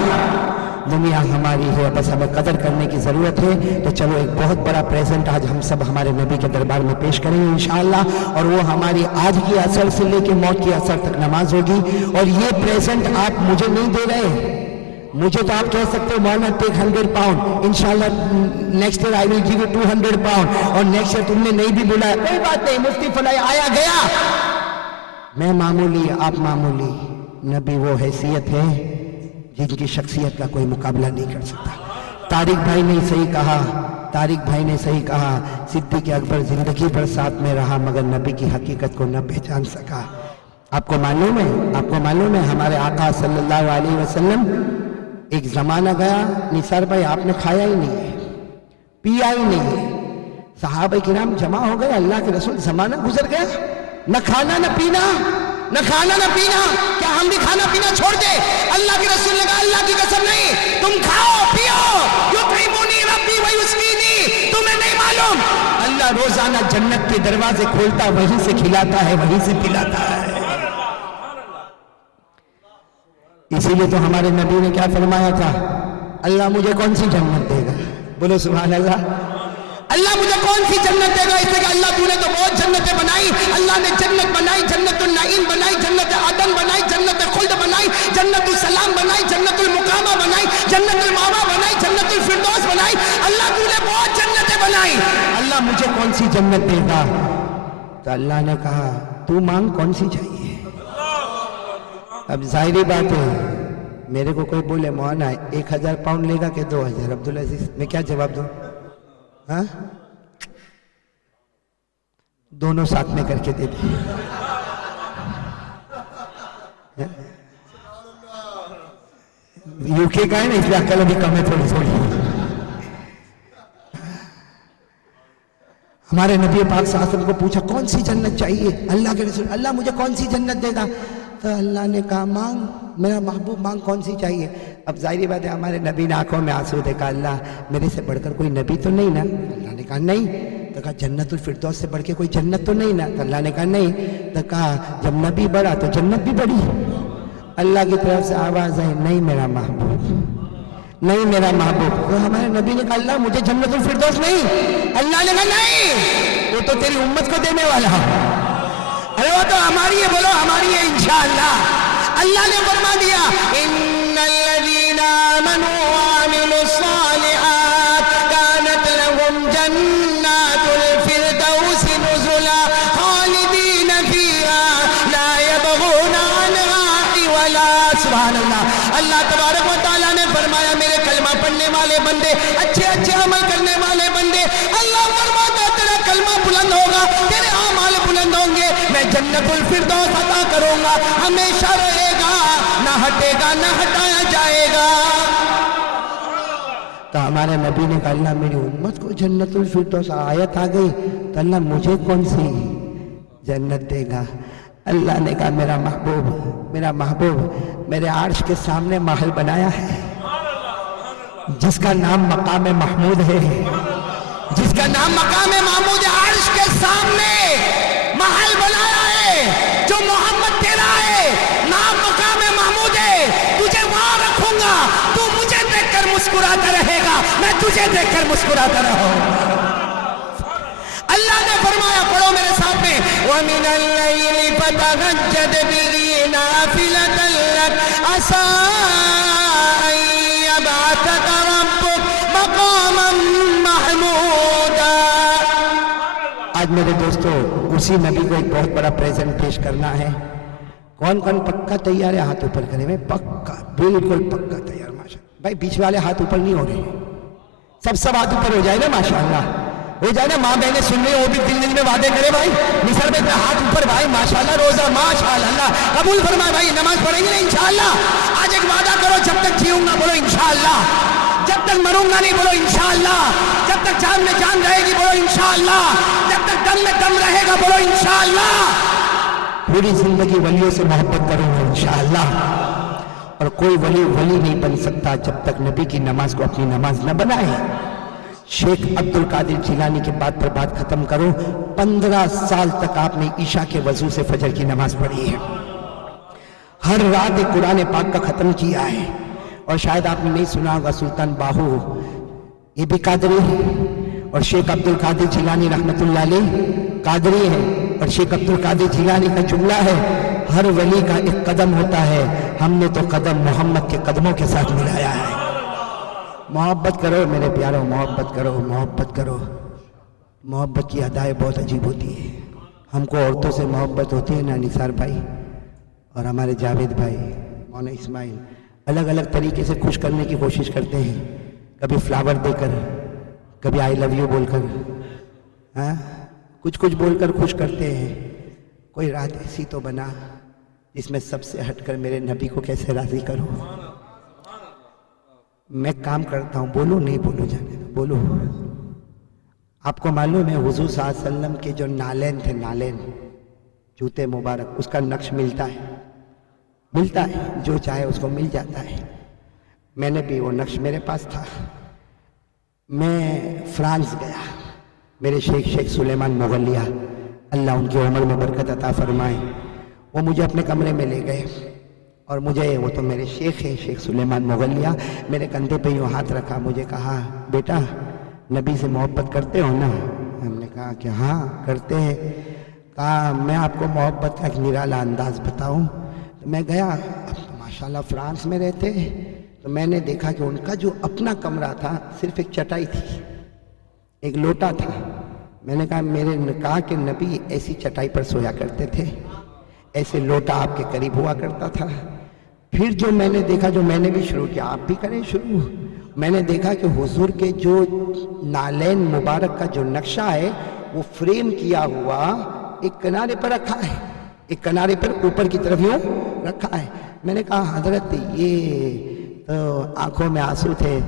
دنیا ہماری ہے, بس ہمیں قدر کرنے کی ضرورت ہے. تو چلو ایک بہت بڑا پریزنٹ آج ہم سب ہمارے نبی کے دربار میں پیش کریں گے انشاءاللہ, اور وہ ہماری آج کی اثر سے لے کے موت کی اثر تک نماز ہوگی. اور یہ پریزنٹ آپ مجھے نہیں دے رہے, مجھے تو آپ کہہ سکتے ہو مولانا ٹیک 100 پاؤنڈ, انشاءاللہ next year I will give you 200 pound, اور نیکسٹ ایئر تم نے نہیں بھی بلایا کوئی بات نہیں, مفتی فلاح آیا گیا. میں معمولی, آپ معمولی, نبی وہ حیثیت ہے جن کی شخصیت کا کوئی مقابلہ نہیں کر سکتا. طارق بھائی نے صحیح کہا, طارق بھائی نے صحیح کہا, صدیق اکبر زندگی بھر ساتھ میں رہا مگر نبی کی حقیقت کو نہ پہچان سکا. آپ کو معلوم ہے, آپ کو معلوم ہے ہمارے آقا صلی اللہ علیہ وسلم, ایک زمانہ گیا نثار بھائی آپ نے کھایا ہی نہیں ہے, پیا ہی نہیں ہے, صحابہ کرام جمع ہو گئے, اللہ کے رسول زمانہ گزر گیا, نہ کھانا نہ پینا, نہ کھانا نہ پینا. کیا ہم بھی کھانا پینا چھوڑ دے؟ اللہ کے رسول نے کہا اللہ کی قسم نہیں, تم کھاؤ پیو, یطعمنی ربی ویسقینی, تمہیں نہیں معلوم اللہ روزانہ جنت کے دروازے کھولتا, وہیں سے کھلاتا ہے, وہیں سے پلاتا ہے. اسی لیے تو ہمارے نبی نے کیا فرمایا تھا, اللہ مجھے کون سی جنت دے گا, بولو سبحان اللہ, اللہ مجھے کون سی جنت دے گا. اس لیے کہ اللہ تو نے تو بہت جنتیں بنائی, اللہ نے جنت بنائی, جنت النعیم بنائی, جنت عدن بنائی, جنت خلد بنائی, جنت السلام بنائی, جنت المقامہ بنائی, جنت المأویٰ بنائی, جنت الفردوس بنائی. اللہ تو نے بہت جنتیں بنائی, اللہ مجھے کون سی جنت دے گا. تو اللہ نے کہا تو مانگ کون سی چاہیے. اب ظاہری بات ہے, میرے کو کوئی بولے مولانا 1000 پاؤنڈ لے گا کہ 2000, عبدالعزیز میں کیا جواب دوں؟ ہاں, دونوں ساتھ میں کر کے دے دیں. UK کا ہے نا, اس لیے عقل ابھی کم ہے تھوڑی تھوڑی. ہمارے نبی پاک صلی اللہ علیہ وسلم کو پوچھا کون سی جنت چاہیے, اللہ کے رسول, اللہ مجھے کون سی جنت دے گا. تو اللہ نے کہا مانگ میرا محبوب, مانگ کون سی چاہیے. اب ظاہری بات ہے ہمارے نبی نے آنکھوں میں آنسو دیکھا, اللہ میرے سے بڑھ کر کوئی نبی تو نہیں نا. اللہ نے کہا نہیں, تو کہا جنت الفردوس سے بڑھ کے کوئی جنت تو نہیں نا؟ تو اللہ نے کہا نہیں. تو کہا جب نبی بڑھا تو جنت بھی بڑھی. اللہ کی طرف سے آواز آئی نہیں میرا محبوب، نہیں میرا محبوب. تو ہمارے نبی نے کہا اللہ مجھے جنت الفردوس نہیں. اللہ نے کہا نہیں، وہ تو تیری امت کو دینے والا. ارے وہ تو ہماری ہے، بولو ہماری ہے انشاءاللہ. اللہ نے فرما دیا ان الذین آمنوا وعملوا الصالحات كانت لهم جنات الفردوس نزلا خالدین فیها لا يبغون عنها حولا. سبحان اللہ. اللہ تبارک و تعالیٰ نے فرمایا میرے کلمہ پڑھنے والے بندے، اچھے اچھے عمل کرنے والے بندے، اللہ فرماتا ہے تیرا کلمہ بلند ہوگا، تیرے اعمال بلند ہوں گے، میں جنت الفردوس عطا کروں گا، ہمیشہ رہے گا، نہ ہٹے گا، نہ ہٹایا جائے گا. تو ہمارے نبی نے کہا اللہ میری امت کو جنت الفردوس. آیت آ گئی تو اللہ مجھے کون سی جنت دے گا؟ اللہ نے کہا میرا محبوب میرے عرش کے سامنے محل بنایا ہے جس کا نام مقام محمود ہے، جس کا نام مقام محمود ہے. عرش کے سامنے محل بنایا ہے جو محمد تیرا ہے، نام مقام محمود ہے. تجھے وہاں رکھوں گا، تو مجھے دیکھ کر مسکراتا رہے گا، میں تجھے دیکھ کر مسکراتا رہوں. اللہ نے فرمایا پڑھو میرے ساتھ میں وَمِنَ اللَّيْلِ فَتَهَجَّدْ بِهِ نَافِلَةً لَكَ عَسَىٰ أَن يَبْعَثَكَ رَبُّكَ مَقَامًا مَحْمُودًا. آج میرے دوستو اسی نبی کو ایک بہت بڑا پریزنٹ پیش کرنا ہے. کون کون پکا تیار ہے؟ ہاتھ اوپر کرے. میں پکا، بالکل پکا تیار. ماشاء بھائی بیچ والے ہاتھ اوپر نہیں ہو رہے، سب ہاتھ اوپر ہو جائے نا. ماشاءاللہ ہو جائے نا. ماں بہنیں سن رہی ہیں وہ بھی دل میں وعدے کرے بھائی نثر پہ ہاتھ اوپر بھائی. ماشاءاللہ روزہ ماشاءاللہ قبول فرمائے بھائی. نماز پڑھیں گے نا انشاءاللہ. آج ایک وعدہ کرو جب تک جیوں گا بولو انشاءاللہ، جب تک مروں گا نہیں بولو انشاءاللہ، جب تک جان میں جان رہے گی بولو انشاءاللہ، جب تک دم میں دم رہے گا بولو انشاءاللہ. پوری زندگی ولیوں سے محبت کروں گا انشاءاللہ. اور کوئی ولی نہیں بن سکتا جب تک نبی کی نماز کو اپنی نماز نہ بنائے. شیخ عبد القادر جیلانی کی بات پر بات ختم کرو. 15 سال تک آپ نے عشاء کے وضو سے فجر کی نماز پڑھی ہے. ہر رات ایک قرآن پاک کا ختم کیا ہے. اور شاید آپ نے نہیں سنا ہوگا سلطان باہو یہ بھی قادری ہے، اور شیخ عبد القادر جیلانی رحمت اللہ علیہ قادری ہے. اور شیخ عبد القادر جیلانی کا جملہ ہے ہر ولی کا ایک قدم ہوتا ہے، ہم نے تو قدم محمد کے قدموں کے ساتھ ملایا ہے. محبت کرو میرے پیاروں، محبت کرو، محبت کرو. محبت کی ادائیں بہت عجیب ہوتی ہے. ہم کو عورتوں سے محبت ہوتی ہے نا نثار بھائی اور ہمارے جاوید بھائی مولانا اسماعیل، الگ الگ طریقے سے خوش کرنے کی کوشش کرتے ہیں. کبھی فلاور دے کر، کبھی آئی لو یو بول کر، کچھ بول کر خوش کرتے ہیں. کوئی رات ایسی تو بنا جس میں سب سے ہٹ کر میرے نبی کو کیسے راضی کروں. میں کام کرتا ہوں، بولو نہیں بولو جانے دو، بولو. آپ کو معلوم ہے حضور صلی اللہ علیہ وسلم کے جو نالین تھے، نالین جوتے مبارک، اس کا نقش ملتا ہے، جو چاہے اس کو مل جاتا ہے. میں نے بھی وہ نقش میرے پاس تھا. میں فرانس گیا، میرے شیخ سلیمان مغلیہ اللہ ان کی عمر میں برکت عطا فرمائے، وہ مجھے اپنے کمرے میں لے گئے اور مجھے، وہ تو میرے شیخ ہے شیخ سلیمان مغلیہ، میرے کندھے پہ یوں ہاتھ رکھا، مجھے کہا بیٹا نبی سے محبت کرتے ہو نا؟ ہم نے کہا کہ ہاں کرتے ہیں. کہا میں آپ کو محبت کا ایک نرالا انداز بتاؤں. تو میں گیا، اب تو ماشاءاللہ فرانس میں رہتے، تو میں نے دیکھا کہ ان کا جو اپنا کمرہ تھا صرف ایک چٹائی تھی، ایک لوٹا تھا. میں نے کہا کہ نبی ایسی چٹائی پر سویا کرتے تھے، ایسے لوٹا آپ کے قریب ہوا کرتا تھا. پھر جو میں نے دیکھا، جو میں نے بھی شروع کیا، آپ بھی کریں شروع. میں نے دیکھا کہ حضور کے جو نالین مبارک کا جو نقشہ ہے وہ فریم کیا ہوا ایک کنارے پر رکھا ہے، ایک کنارے پر اوپر کی طرف یوں رکھا ہے. میں نے کہا حضرت یہ تو آنکھوں میں آنسو تھے.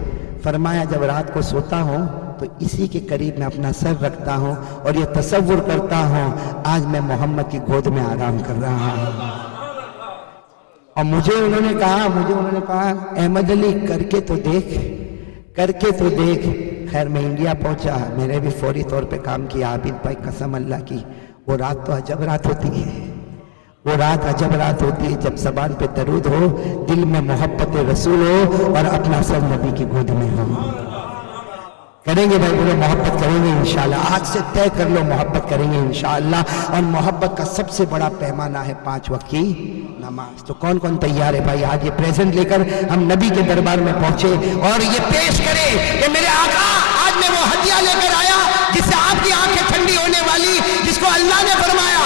فرمایا جب رات کو سوتا ہوں تو اسی کے قریب میں اپنا سر رکھتا ہوں اور یہ تصور کرتا ہوں آج میں محمد کی گود میں آرام کر رہا ہوں. اور مجھے انہوں نے کہا احمد علی کر کے تو دیکھ، کر کے تو دیکھ. خیر میں انڈیا پہنچا, میں نے بھی فوری طور پہ کام کیا. عابد بھائی قسم اللہ کی, وہ رات تو عجب رات ہوتی ہے, وہ رات عجب رات ہوتی ہے جب زبان پہ درود ہو, دل میں محبت رسول ہو اور اپنا سر نبی کی گود میں ہو. کریں گے بھائی, بولو محبت کریں گے انشاءاللہ. آج سے طے کر لو محبت کریں گے انشاءاللہ. اور محبت کا سب سے بڑا پیمانہ ہے 5 وقت کی نماز. تو کون کون تیار ہے بھائی آج یہ پریزنٹ لے کر ہم نبی کے دربار میں پہنچے اور یہ پیش کرے کہ میرے آقا آج میں وہ ہدیہ لے کر آیا جس سے آپ کی آنکھیں ٹھنڈی ہونے والی, جس کو اللہ نے فرمایا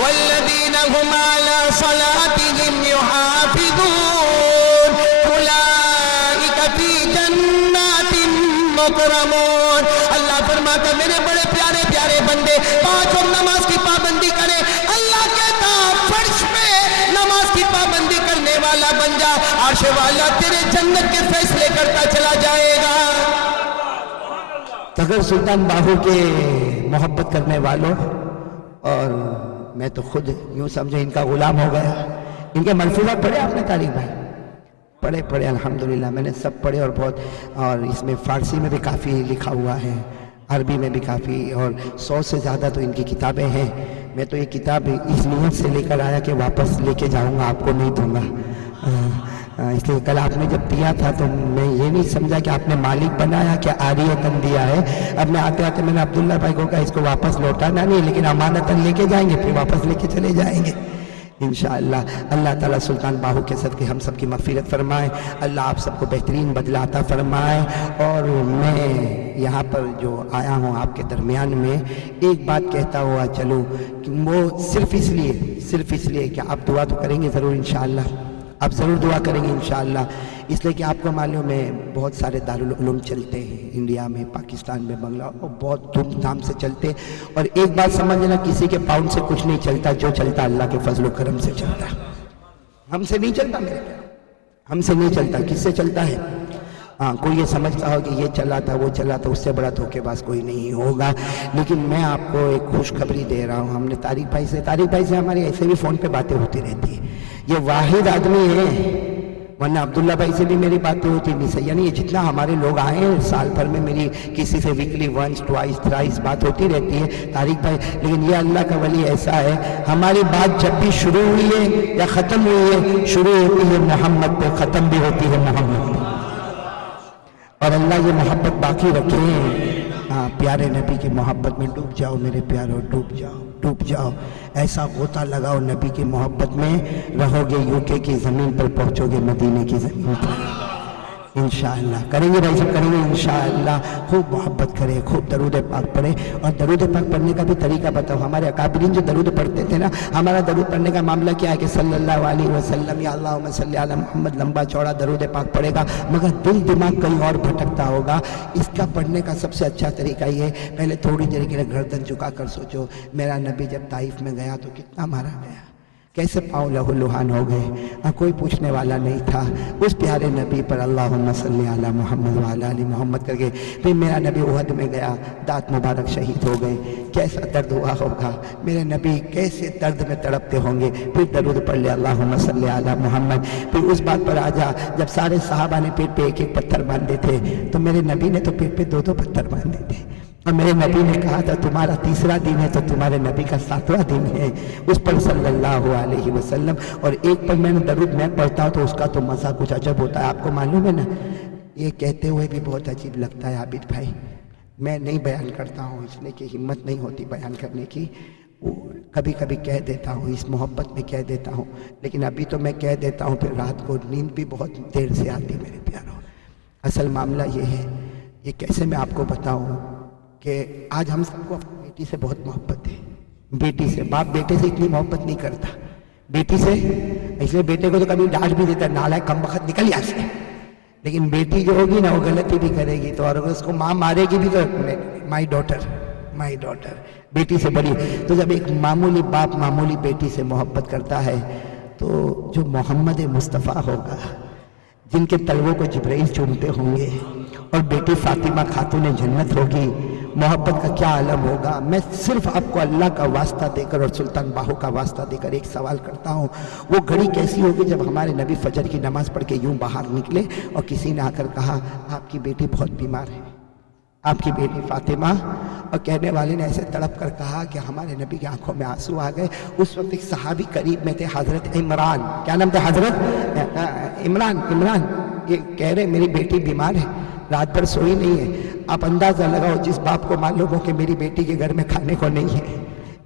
والذین هم علی صلاتهم یحافظون اولئک فی جنات مکرمون. اللہ فرماتا میرے بڑے پیارے پیارے بندے 5 وقت نماز کی پابندی کریں. اللہ کہتا فرش پہ نماز کی پابندی کرنے والا بن جا, عرش والا تیرے جنت کے فیصلے کرتا چلا جائے گا. تغر سلطان باہو کے محبت کرنے والوں, اور میں تو خود یوں سمجھے ان کا غلام ہو گیا. ان کے ملفوظات پڑھے آپ نے طارق بھائی؟ پڑھے الحمدللہ, میں نے سب پڑھے اور بہت, اور اس میں فارسی میں بھی کافی لکھا ہوا ہے, عربی میں بھی کافی, اور 100 سے زیادہ تو ان کی کتابیں ہیں. میں تو یہ کتاب اس نیت سے لے کر آیا کہ واپس لے کے جاؤں گا, آپ کو نہیں دوں گا. اس لیے کل آپ نے جب دیا تھا تو میں یہ نہیں سمجھا کہ آپ نے مالک بنایا کہ عاریتاً دیا ہے. اب میں آتے آتے میں نے عبداللہ بھائی کو کہا اس کو واپس لوٹانا نہیں, لیکن امانتاً لے کے جائیں گے, پھر واپس لے کے چلے جائیں گے انشاءاللہ. اللہ تعالیٰ سلطان باہو کے صدقے ہم سب کی مغفرت فرمائے. اللہ آپ سب کو بہترین بدلہ عطا فرمائے. اور میں یہاں پر جو آیا ہوں آپ کے درمیان میں ایک بات کہتا ہوا چلو, کہ وہ صرف اس لیے کہ آپ دعا تو کریں گے ضرور انشاءاللہ, آپ ضرور دعا کریں گے انشاءاللہ. اس لیے کہ آپ کو معلوم ہے بہت سارے دارالعلوم چلتے ہیں انڈیا میں, پاکستان میں, بنگلہ, اور بہت دھوم دھام سے چلتے. اور ایک بات سمجھنا, کسی کے پاؤنڈ سے کچھ نہیں چلتا, جو چلتا اللہ کے فضل و کرم سے چلتا. ہم سے نہیں چلتا, میرے ہم سے نہیں چلتا. کس سے چلتا ہے؟ ہاں, کوئی یہ سمجھتا ہو کہ یہ چلا تھا وہ چلا تھا, اس سے بڑا دھوکے باز کوئی نہیں ہوگا. لیکن میں آپ کو ایک خوشخبری دے رہا ہوں. ہم نے طارق بھائی سے ہماری ایسے بھی فون پہ باتیں ہوتی رہتی ہیں. یہ واحد آدمی ہے, ورنہ عبداللہ بھائی سے بھی میری باتیں ہوتی نہیں, صحیح نہیں. یہ جتنا ہمارے لوگ آئے ہیں سال بھر میں میری کسی سے ویکلی 1 2 3 بات ہوتی رہتی ہے طارق بھائی. لیکن یہ اللہ کا ولی ایسا ہے, ہماری بات جب بھی شروع ہوئی ہے یا ختم ہوئی ہے, شروع ہوتی ہے محمد پہ, ختم بھی ہوتی ہے محمد پہ. اور اللہ یہ محبت باقی رکھے. ہاں, پیارے نبی کی محبت میں ڈوب جاؤ میرے پیارو, ڈوب جاؤ. ایسا غوطہ لگاؤ نبی کی محبت میں, رہو گے UK کی زمین پر, پہنچو گے مدینے کی زمین پر انشاءاللہ. کریں گے بھائی سب, کریں گے انشاءاللہ. خوب محبت کرے, خوب درود پاک پڑھے. اور درود پاک پڑھنے کا بھی طریقہ بتاؤ. ہمارے اکابرین جو درود پڑھتے تھے نا, ہمارا درود پڑھنے کا معاملہ کیا ہے کہ صلی اللہ علیہ وسلم یا اللہم صلی علی محمد, لمبا چوڑا درود پاک پڑھے گا, مگر دل دماغ کہیں اور بھٹکتا ہوگا. اس کا پڑھنے کا سب سے اچھا طریقہ یہ ہے, پہلے تھوڑی دیر کے لیے گردن جھکا کر سوچو, میرا نبی جب طائف میں گیا تو کتنا مارا گیا, کیسے پاؤں لہو لہان ہو گئے, کوئی پوچھنے والا نہیں تھا. اس پیارے نبی پر اللہم صلی علی محمد وعلی آل محمد کر کے پھر میرا نبی احد میں گیا, دانت مبارک شہید ہو گئے. کیسا درد ہوا ہوگا, میرے نبی کیسے درد میں تڑپتے ہوں گے. پھر درود پڑھ لے اللہم صلی علی محمد. پھر اس بات پر آ جا, جب سارے صحابہ نے پیٹ پہ 1 پتھر باندھے تھے, تو میرے نبی نے تو پیٹ پہ 2 پتھر باندھے تھے. اور میرے نبی نے کہا تھا تمہارا 3را دن ہے تو تمہارے نبی کا 7واں دن ہے. اس پر صلی اللہ علیہ وسلم. اور ایک پر میں نے درود میں پڑھتا ہوں تو اس کا تو مزہ کچھ عجب ہوتا ہے, آپ کو معلوم ہے نا. یہ کہتے ہوئے بھی بہت عجیب لگتا ہے عابد بھائی, میں نہیں بیان کرتا ہوں اس لیے کہ ہمت نہیں ہوتی بیان کرنے کی. کبھی کبھی کہہ دیتا ہوں, اس محبت میں کہہ دیتا ہوں, لیکن ابھی تو میں کہہ دیتا ہوں, پھر رات کو نیند بھی بہت دیر سے آتی میرے پیاروں. اصل معاملہ یہ ہے, یہ کیسے میں آپ کو بتاؤں کہ آج ہم سب کو اپنی بیٹی سے بہت محبت ہے. بیٹی سے, باپ بیٹے سے اتنی محبت نہیں کرتا, بیٹی سے. اس لیے بیٹے کو تو کبھی ڈانٹ بھی دیتا ہے, نالائق کم بخت نکل یہاں سے. لیکن بیٹی جو ہوگی نا, وہ غلطی بھی کرے گی تو, اور اگر اس کو ماں مارے گی بھی تو مائی ڈاٹر بیٹی سے بڑی. تو جب ایک معمولی باپ معمولی بیٹی سے محبت کرتا ہے, تو جو محمد مصطفیٰ ہوگا, جن کے تلووں کو جبرائیل چومتے ہوں گے, اور بیٹی فاطمہ خاتون جنت ہوگی, محبت کا کیا عالم ہوگا. میں صرف آپ کو اللہ کا واسطہ دے کر اور سلطان باہو کا واسطہ دے کر ایک سوال کرتا ہوں, وہ گھڑی کیسی ہوگی جب ہمارے نبی فجر کی نماز پڑھ کے یوں باہر نکلے اور کسی نے آ کر کہا آپ کی بیٹی بہت بیمار ہے, آپ کی بیٹی فاطمہ, اور کہنے والے نے ایسے تڑپ کر کہا کہ ہمارے نبی کی آنکھوں میں آنسو آ گئے. اس وقت ایک صحابی قریب میں تھے, حضرت عمران, کیا نام تھا حضرت عمران, یہ کہہ رہے میری بیٹی بیمار ہے, رات بھر سوئی نہیں ہے. آپ اندازہ لگاؤ جس باپ کو معلوم ہو کہ میری بیٹی کے گھر میں کھانے کو نہیں ہے,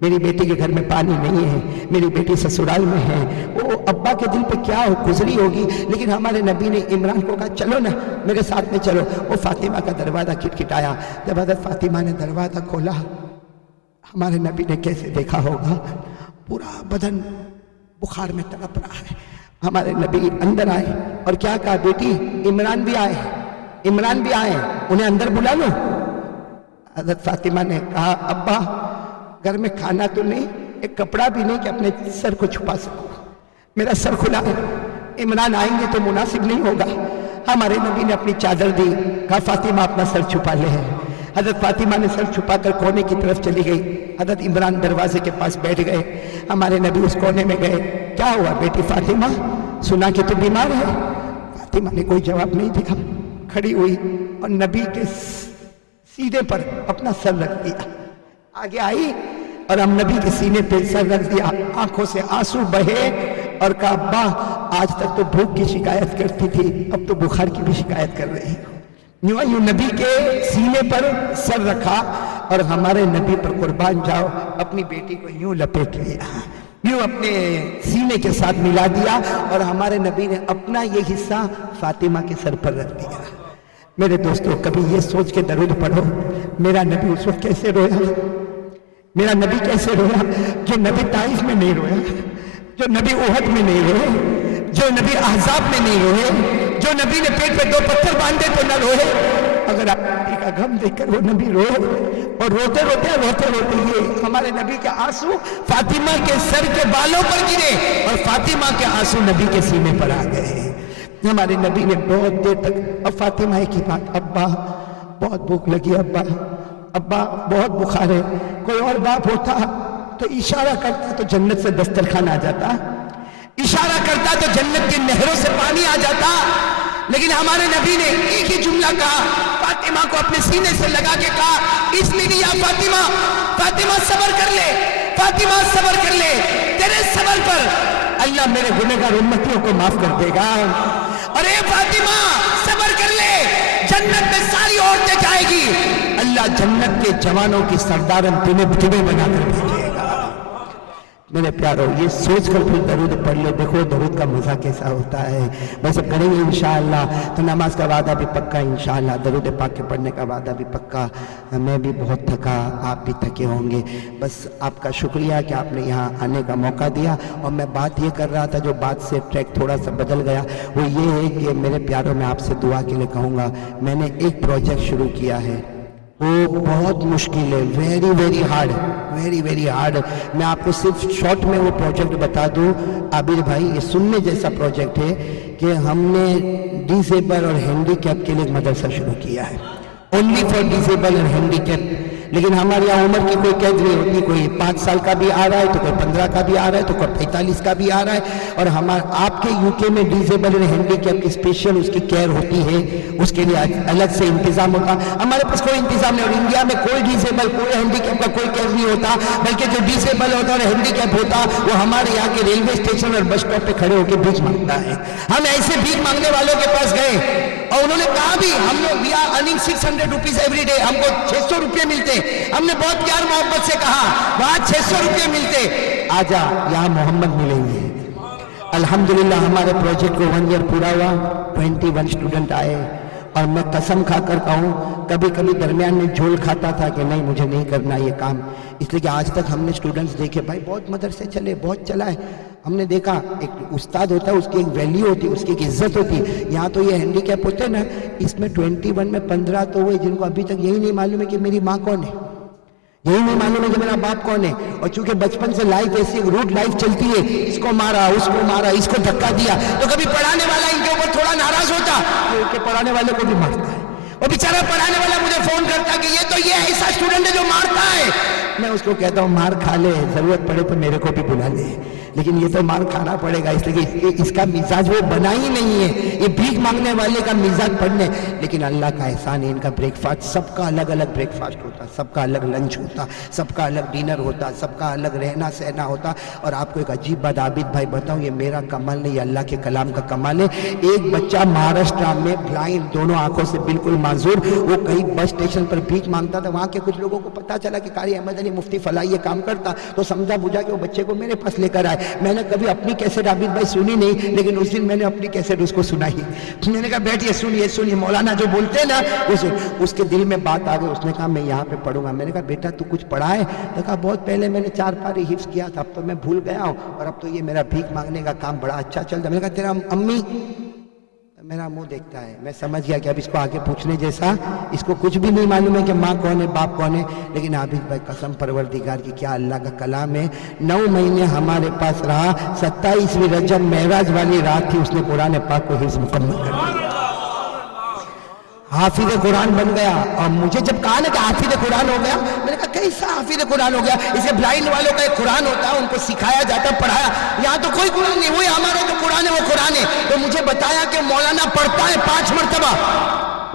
میری بیٹی کے گھر میں پانی نہیں ہے, میری بیٹی سسرال میں ہے, وہ ابا کے دل پہ کیا گزری ہوگی. لیکن ہمارے نبی نے عمران کو کہا چلو نا میرے ساتھ میں چلو. وہ فاطمہ کا دروازہ کھٹکھٹایا. جب حضرت فاطمہ نے دروازہ کھولا, ہمارے نبی نے کیسے دیکھا ہوگا, پورا بدن بخار میں تڑپ رہا ہے. ہمارے نبی اندر آئے اور کیا کہا, بیٹی عمران بھی آئے, انہیں اندر بلا لو. حضرت فاطمہ نے کہا ابا گھر میں کھانا تو نہیں, ایک کپڑا بھی نہیں کہ اپنے سر کو چھپا سکوں, میرا سر کھلا ہے, عمران آئیں گے تو مناسب نہیں ہوگا. ہمارے نبی نے اپنی چادر دی, کہا فاطمہ اپنا سر چھپا لے. حضرت فاطمہ نے سر چھپا کر کونے کی طرف چلی گئی. حضرت عمران دروازے کے پاس بیٹھ گئے. ہمارے نبی اس کونے میں گئے, کیا ہوا بیٹی فاطمہ, سنا کہ تو بیمار ہے. فاطمہ نے کوئی جواب نہیں دیا, کھڑی ہوئی اور نبی کے سینے پر اپنا سر رکھ دیا. آگے آئی اور ہم نبی کے سینے پہ سر رکھ دیا. آنکھوں سے آنسو بہے اور کہا ابا آج تک تو بھوک کی شکایت کرتی تھی, اب تو بخار کی بھی شکایت کر رہی ہوں. یوں نبی کے سینے پر سر رکھا اور ہمارے نبی پر قربان جاؤ اپنی بیٹی کو یوں لپیٹ لیا, یوں اپنے سینے کے ساتھ ملا دیا اور ہمارے نبی نے اپنا یہ حصہ فاطمہ کے سر پر رکھ دیا. میرے دوستو کبھی یہ سوچ کے درود پڑھو میرا نبی اس وقت کیسے رویا, میرا نبی کیسے رویا. جو نبی طائف میں نہیں رویا, جو نبی احد میں نہیں روئے, جو نبی احزاب میں نہیں روئے, جو نبی نے پیٹ پہ 2 پتھر باندھے تو نہ روئے. اگر آپ نبی کا غم دیکھ کر وہ نبی روئے اور روتے یہ ہمارے نبی کے آنسو فاطمہ کے سر کے بالوں پر گرے اور فاطمہ کے آنسو نبی کے سینے پر آ گئے. ہمارے نبی نے بہت دیر تک, اب فاطمہ کی بات, ابا بہت بھوک لگی, ابا بہت بخار ہے. کوئی اور باپ ہوتا تو اشارہ کرتا تو جنت سے دسترخوان آ جاتا, اشارہ کرتا تو جنت کی نہروں سے پانی آ جاتا. لیکن ہمارے نبی نے ایک ہی جملہ کہا, فاطمہ کو اپنے سینے سے لگا کے کہا اس لیے یا فاطمہ صبر کر لے, فاطمہ صبر کر لے, تیرے صبر پر اللہ میرے گنہگار امتیوں کو معاف کر دے گا. اور اے فاطمہ صبر کر لے, جنت میں ساری عورتیں جائے گی, اللہ جنت کے جوانوں کی سردارن تمہیں بنا کر بھیجے گا. میرے پیارو یہ سوچ کر پھر درود پڑھ لو, دیکھو درود کا مزہ کیسا ہوتا ہے. ویسے کریں گے انشاءاللہ تو نماز کا وعدہ بھی پکا انشاءاللہ, درود پاک کے پڑھنے کا وعدہ بھی پکا. میں بھی بہت تھکا, آپ بھی تھکے ہوں گے. بس آپ کا شکریہ کہ آپ نے یہاں آنے کا موقع دیا. اور میں بات یہ کر رہا تھا, جو بات سے ٹریک تھوڑا سا بدل گیا, وہ یہ ہے کہ میرے پیاروں میں آپ سے دعا کے لیے کہوں گا. میں نے ایک پروجیکٹ شروع کیا ہے, وہ بہت مشکل ہے, ویری ہارڈ. میں آپ کو صرف شارٹ میں وہ پروجیکٹ بتا دوں عابر بھائی, یہ سننے جیسا پروجیکٹ ہے کہ ہم نے ڈیزیبل اور ہینڈی کیپ کے لیے ایک مدرسہ شروع کیا ہے, اونلی فار ڈیزیبل اور ہینڈی کیپ. لیکن ہمارے یہاں عمر کی کوئی قید نہیں ہوتی, کوئی 5 سال کا بھی آ رہا ہے تو کوئی 15 کا بھی آ رہا ہے تو کوئی 45 کا بھی آ رہا ہے. اور آپ کے یو کے میں ڈیزیبل اور ہینڈی کیپ کی اسپیشل اس کی کیئر ہوتی ہے, اس کے لیے الگ سے انتظام ہوتا. ہمارے پاس کوئی انتظام نہیں, اور انڈیا میں کوئی ڈیزیبل کوئی ہینڈی کیپ کا کوئی کیئر نہیں ہوتا, بلکہ جو ڈیزیبل ہوتا اور ہینڈی کیپ ہوتا وہ ہمارے یہاں کے ریلوے اسٹیشن اور بس اسٹاپ پہ کھڑے ہو کے بھیک مانگتا ہے. ہم ایسے بھیک مانگنے والوں کے پاس گئے اور انہوں نے کہا بھی ہم لوگ we are earning 600 rupees every day, ہم کو 600 روپے ملتے. ہم نے بہت پیار محبت سے کہا وہاں 600 روپے ملتے, آجا یہاں محمد ملیں گے. الحمدللہ ہمارے پروجیکٹ کو 1 ایئر پورا ہوا, 21 اسٹوڈنٹ آئے. اور میں قسم کھا کر کہوں کبھی درمیان میں جھول کھاتا تھا کہ نہیں مجھے نہیں کرنا یہ کام, اس لیے کہ آج تک ہم نے اسٹوڈنٹس دیکھے بھائی بہت مدرسے چلے, بہت چلا ہے. ہم نے دیکھا ایک استاد ہوتا ہے, اس کی ایک ویلیو ہوتی ہے, اس کی ایک عزت ہوتی ہے. یہاں تو یہ ہینڈی کیپ ہوتے ہیں نا, اس میں 21 میں 15 تو ہوئے جن کو ابھی تک یہی نہیں معلوم ہے کہ میری ماں کون ہے, یہی نہیں معلوم ہے کہ میرا باپ کون ہے. اور چونکہ بچپن سے لائف ایسی روٹ لائف چلتی ہے, اس کو مارا, اس کو دھکا دیا, تو کبھی پڑھانے والا ان کے اوپر تھوڑا ناراض ہوتا, ان کے پڑھانے والے کو بھی مارتا ہے. وہ بیچارہ پڑھانے والا مجھے فون کرتا کہ یہ ایسا اسٹوڈنٹ ہے جو مارتا ہے. میں اس کو کہتا ہوں مار کھا لے, ضرورت پڑے تو میرے کو بھی بلا لے, لیکن یہ تو مار کھانا پڑے گا, اس لیے کہ اس کا مزاج وہ بنا ہی نہیں ہے, یہ بھیک مانگنے والے کا مزاج پڑھنے. لیکن اللہ کا احسان ہے, ان کا بریک فاسٹ, سب کا الگ الگ بریک فاسٹ ہوتا, سب کا الگ لنچ ہوتا, سب کا الگ ڈنر ہوتا, سب کا الگ رہنا سہنا ہوتا. اور آپ کو ایک عجیب بات عابد بھائی بتاؤں, یہ میرا کمال نہیں, یہ اللہ کے کلام کا کمال ہے. ایک بچہ مہاراشٹر میں بلائنڈ, دونوں آنکھوں سے بالکل معذور, وہ کہیں بس اسٹیشن پر بھیک مانگتا تھا. وہاں کے کچھ لوگوں کو پتا چلا کہ قاری احمد علی مفتی فلاح یہ کام کرتا, تو سمجھا بجھا کہ وہ بچے کو میرے پاس لے کر آئے. میں نے کبھی اپنی کیسٹ عابد بھائی سنی نہیں, لیکن اس دن میں نے اپنی کیسٹ اس کو سنائی. میں نے کہا بیٹھ یہ سنیے مولانا جو بولتے ہیں نا وہ سن. اس کے دل میں بات آ گئی, اس نے کہا میں یہاں پہ پڑھوں گا. میں نے کہا بیٹا تو کچھ پڑھا ہے؟ تو کہا بہت پہلے میں نے 4 پارے حفظ کیا تھا, اب تو میں بھول گیا ہوں, اور اب تو یہ میرا بھیک مانگنے کا کام بڑا اچھا چلتا. میں نے کہا تیرا امی, میرا منہ دیکھتا ہے. میں سمجھ گیا کہ اب اس کو آگے پوچھنے جیسا, اس کو کچھ بھی نہیں معلوم ہے کہ ماں کون ہے باپ کون ہے. لیکن عابد بھائی قسم پروردگار کی کیا اللہ کا کلام ہے, 9 مہینے ہمارے پاس رہا, 27ویں رجب معراج والی رات تھی, اس نے قرآن پاک کو حفظ مکمل کر دیا, حافظ قرآن بن گیا. اور مجھے جب کہا نا کہ حافظ قرآن ہو گیا, میں نے کہا کیسا حافظ قرآن ہو گیا؟ اسے بلائنڈ والوں کا ایک قرآن ہوتا ہے, ان کو سکھایا جاتا, پڑھایا. یہاں تو کوئی قرآن نہیں, وہی ہمارا جو قرآن ہے وہ قرآن ہے. تو مجھے بتایا کہ مولانا پڑھتا ہے 5 مرتبہ,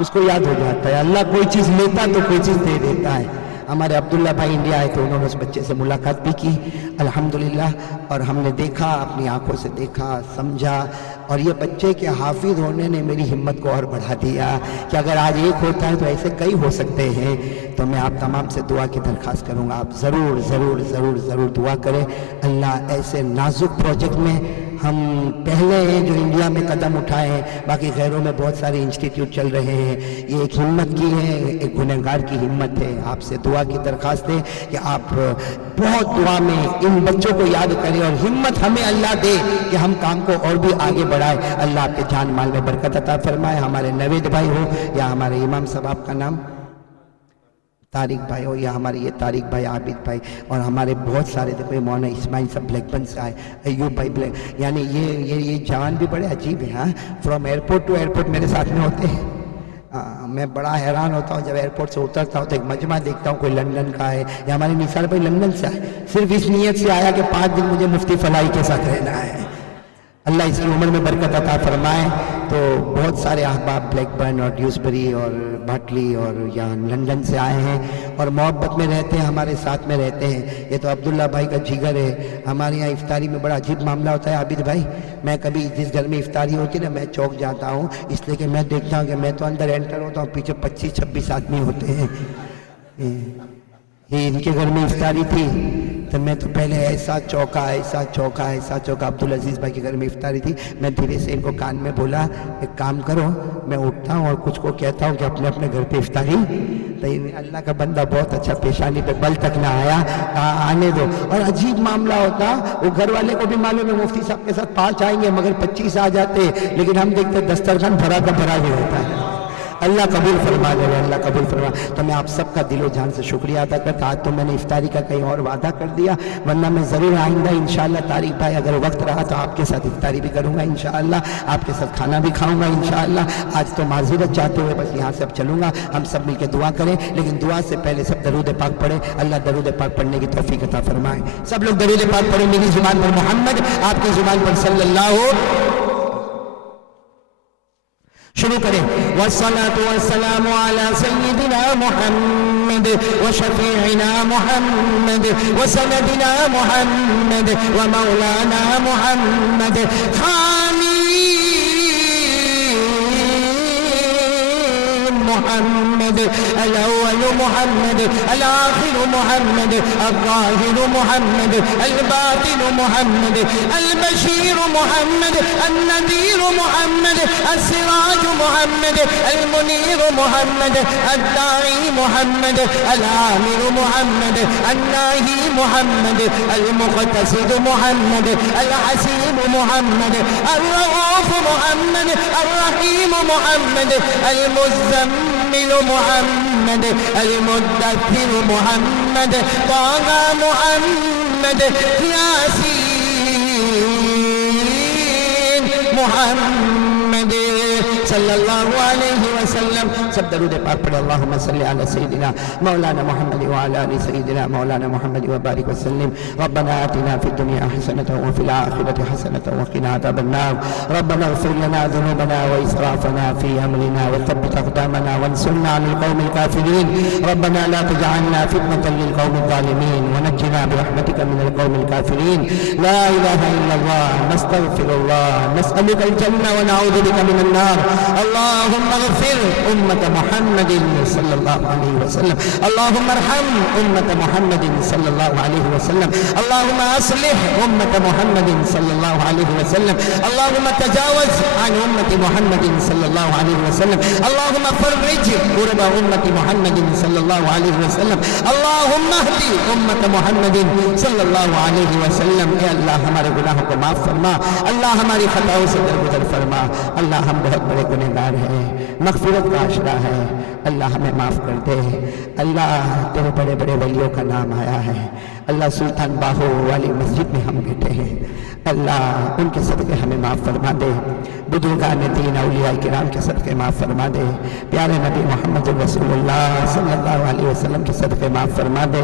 اس کو یاد ہو جاتا ہے. اللہ کوئی چیز لیتا تو کوئی چیز دے دیتا ہے. ہمارے عبداللہ بھائی انڈیا آئے تھے, انہوں نے اس بچے سے ملاقات بھی کی الحمدللہ, اور ہم نے دیکھا, اپنی آنکھوں سے دیکھا, سمجھا. اور یہ بچے کے حافظ ہونے نے میری ہمت کو اور بڑھا دیا کہ اگر آج ایک ہوتا ہے تو ایسے کئی ہو سکتے ہیں. تو میں آپ تمام سے دعا کی درخواست کروں گا, آپ ضرور ضرور ضرور ضرور دعا کریں. اللہ ایسے نازک پروجیکٹ میں ہم پہلے ہیں جو انڈیا میں قدم اٹھائے ہیں, باقی غیروں میں بہت سارے انسٹیٹیوٹ چل رہے ہیں. یہ ایک ہمت کی ہے, ایک گنہگار کی ہمت ہے. آپ سے دعا کی درخواست ہے کہ آپ بہت دعا میں ان بچوں کو یاد کریں, اور ہمت ہمیں اللہ دے کہ ہم کام کو اور بھی آگے بڑھائیں. اللہ آپ کے جان مال میں برکت عطا فرمائے. ہمارے نوید بھائی ہو یا ہمارے امام صاحب, آپ کا نام طارق بھائی ہو, یا ہمارے یہ طارق بھائی, عابد بھائی, اور ہمارے بہت سارے دیکھو مولانا اسماعیل صاحب بلیک بن سے آئے, ایوب بھائی بلیک, یعنی یہ جوان بھی بڑے عجیب ہیں. ہاں, فرام ایئرپورٹ ٹو ایئرپورٹ میرے ساتھ میں ہوتے ہیں. میں بڑا حیران ہوتا ہوں جب ایئرپورٹ سے اترتا ہوں تو ایک مجمع دیکھتا ہوں, کوئی لندن کا ہے, یا ہمارے نثار بھائی لندن سے آئے, صرف اس نیت سے آیا کہ 5 دن مجھے مفتی فلاحی کے ساتھ رہنا ہے. اللہ اس کی عمر میں برکت عطا فرمائے. تو بہت سارے احباب بلیک برن اور ڈیوسبری اور بھاٹلی اور یہاں لندن سے آئے ہیں, اور محبت میں رہتے ہیں, ہمارے ساتھ میں رہتے ہیں. یہ تو عبداللہ بھائی کا جگر ہے. ہمارے یہاں افطاری میں بڑا عجیب معاملہ ہوتا ہے عابد بھائی. میں کبھی جس گھر میں افطاری ہوتی ہے نا, میں چوک جاتا ہوں, اس لیے کہ میں دیکھتا ہوں کہ میں تو اندر انٹر ہوتا ہوں, پیچھے 25-26 آدمی ہوتے ہیں. یہ ان کے گھر میں افطاری تھی تو میں تو پہلے ایسا چوکا. عبدالعزیز بھائی کے گھر میں افطاری تھی, میں دھیرے سے ان کو کان میں بولا ایک کام کرو, میں اٹھتا ہوں اور کچھ کو کہتا ہوں کہ اپنے اپنے گھر پہ افطاری. تو اللہ کا بندہ بہت اچھا, پیشانی پہ بل تک نہ آیا, آنے دو. اور عجیب معاملہ ہوتا, وہ گھر والے کو بھی معلوم ہے مفتی صاحب کے ساتھ 5 آئیں گے مگر 25 آ جاتے, لیکن ہم دیکھتے دسترخوان بھرا کا بھرا ہی ہوتا ہے. اللہ قبول فرما دے, اللہ قبول فرما. تو میں آپ سب کا دل و جان سے شکریہ ادا کرتا. آج تو میں نے افطاری کا کہیں اور وعدہ کر دیا, ورنہ میں ضرور آئندہ انشاءاللہ طارق بھائی اگر وقت رہا تو آپ کے ساتھ افطاری بھی کروں گا انشاءاللہ, آپ کے ساتھ کھانا بھی کھاؤں گا انشاءاللہ. آج تو معذرت چاہتے ہوئے بس یہاں سے اب چلوں گا. ہم سب مل کے دعا کریں, لیکن دعا سے پہلے سب درود پاک پڑھیں. اللہ درود پاک پڑھنے کی توفیق عطا فرمائے. سب لوگ درود پاک پڑھیں, میری زبان پر محمد, آپ کی زبان پر صلی اللہ. شروع کریں. والصلاة والسلام على سيدنا محمد وشفيعنا محمد وسندنا محمد ومولانا محمد محمد الأول محمد الآخر محمد الظاهر محمد الباطن محمد البشير محمد النذير محمد السراج محمد المنير محمد الداعي محمد الآمر محمد الناهي محمد المقتصد محمد الحسيب محمد الرؤوف محمد الرحيم محمد المزمل محمد المدثر محمد طه محمد ياسين محمد صلی اللہ علیہ وسلم. سب درود پاک پڑھے. اللہم صلی علی سیدنا مولانا محمد وعلی آل سیدنا مولانا محمد وبارک وسلم. ربنا آتنا فی الدنیا حسنة وفی الآخرة حسنة وقنا عذاب النار. ربنا اغفر لنا ذنوبنا وإسرافنا في أمرنا وثبت أقدامنا وانصرنا على القوم الكافرين. ربنا لا تجعلنا فتنة للقوم الظالمين ونجنا برحمتك من القوم الكافرين. لا إله إلا الله. نستغفر الله. نسألك الجنة ونعوذ بك من النار. اللهم اغفر أمة محمد صلى الله عليه وسلم. اللهم ارحم أمة محمد صلى الله عليه وسلم. اللهم أصلح أمة محمد صلى الله عليه وسلم. اللهم تجاوز عن أمة محمد صلى الله عليه وسلم. اللهم فرج كرب أمة محمد صلى الله عليه وسلم. اللهم اهدي أمة محمد صلى الله عليه وسلم. اے اللہ ہمارے گناہوں کو معاف فرما. اللہ ہماری خطاؤں سے درگزر فرما. اللہ ہم بہت بڑے گنہگار ہیں. مغفرت کا عشرہ ہے. اللہ ہمیں معاف کر دے. اللہ تیرے بڑے بڑے ولیوں کا نام آیا ہے. اللہ سلطان باہو والی مسجد میں ہم بیٹھے ہیں. اللہ ان کے صدقے ہمیں معاف فرما دے. بزرگان دین اولیاء کرام کے صدقے معاف فرما دے. پیارے نبی محمد رسول اللہ صلی اللہ علیہ وسلم کے صدقے معاف فرما دے.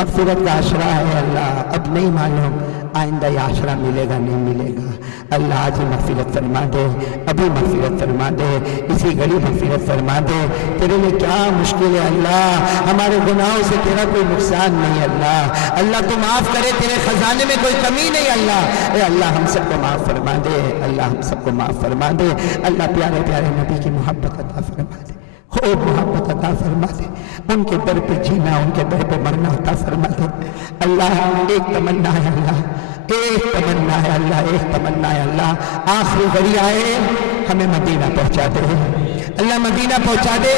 مغفرت کا عشرہ ہے. اللہ اب نہیں معلوم آئندہ یہ عشرہ ملے گا نہیں ملے گا. اللہ آج ہی مغفرت فرما دے. ابھی مغفرت فرما دے. اسی گھڑی مغفرت فرما دے. تیرے لیے کیا مشکل ہے اللہ. ہمارے گناہوں سے تیرا کوئی نقصان نہیں اللہ. اللہ تو معاف کرے. تیرے خزانے میں کوئی کمی نہیں اللہ. اے اللہ ہم سب کو معاف فرما دے. اللہ ہم سب کو معاف فرما دے. اللہ پیارے پیارے نبی کی محبت عطا فرما دے. خوب محبت عطا فرما دے. ان کے در پہ جینا ان کے در پہ مرنا عطا فرما دے. اللہ ایک تمنا ہے اللہ. ایک تمنا ہے اللہ. ایک تمنا ہے اللہ. آخری گھڑی آئے ہمیں مدینہ پہنچا دے. اللہ مدینہ پہنچا دے.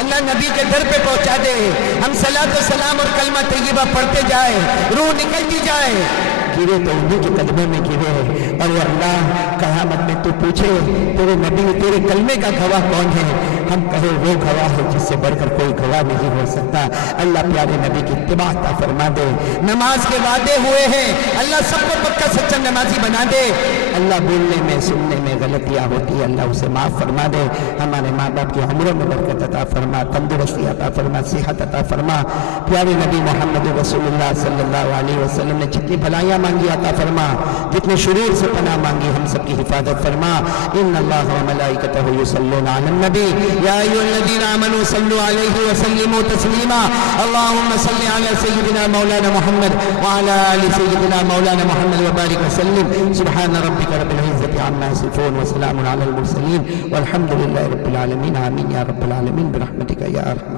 اللہ نبی کے در پہ پہنچا دے. ہم صلاۃ و سلام اور کلمہ طیبہ پڑھتے جائے. روح نکلتی جائے. گرے تو انہیں کے قدمے میں گرے. اور اللہ قیامت میں تو پوچھے تیرے نبی تیرے کلمے کا گواہ کون ہے. ہم کہے وہ گواہ ہے جس سے بڑھ کر کوئی گواہ نہیں ہو سکتا. اللہ پیارے نبی کی اتباع عطا فرما دے. نماز کے وعدے ہوئے ہیں. اللہ سب کو پکا سچا نمازی بنا دے. اللہ بولنے میں سننے میں غلطیاں ہوتی ہے. اللہ اسے معاف فرما دے. ہمارے ماں باپ کی عمروں میں برکت عطا فرما. تندرستی عطا فرما. صحت عطا فرما. پیارے نبی محمد رسول اللہ صلی اللہ علیہ وسلم نے جتنی بھلائیاں مانگی عطا فرما. جتنے شرور سے پناہ مانگی ہم سب کی حفاظت فرما. ان اللہ و ملائکتہ یصلون علی النبی یا ایھا الذین آمنوا صلوا علیہ وسلموا تسلیما. اللهم صل علی سیدنا مولانا محمد وعلی آل سیدنا مولانا محمد وبارک وسلم. سبحان ربک رب العزة عما یصفون وسلام علی المرسلین والحمد للہ رب العالمین. آمین یا رب العالمین برحمتک یا ارحم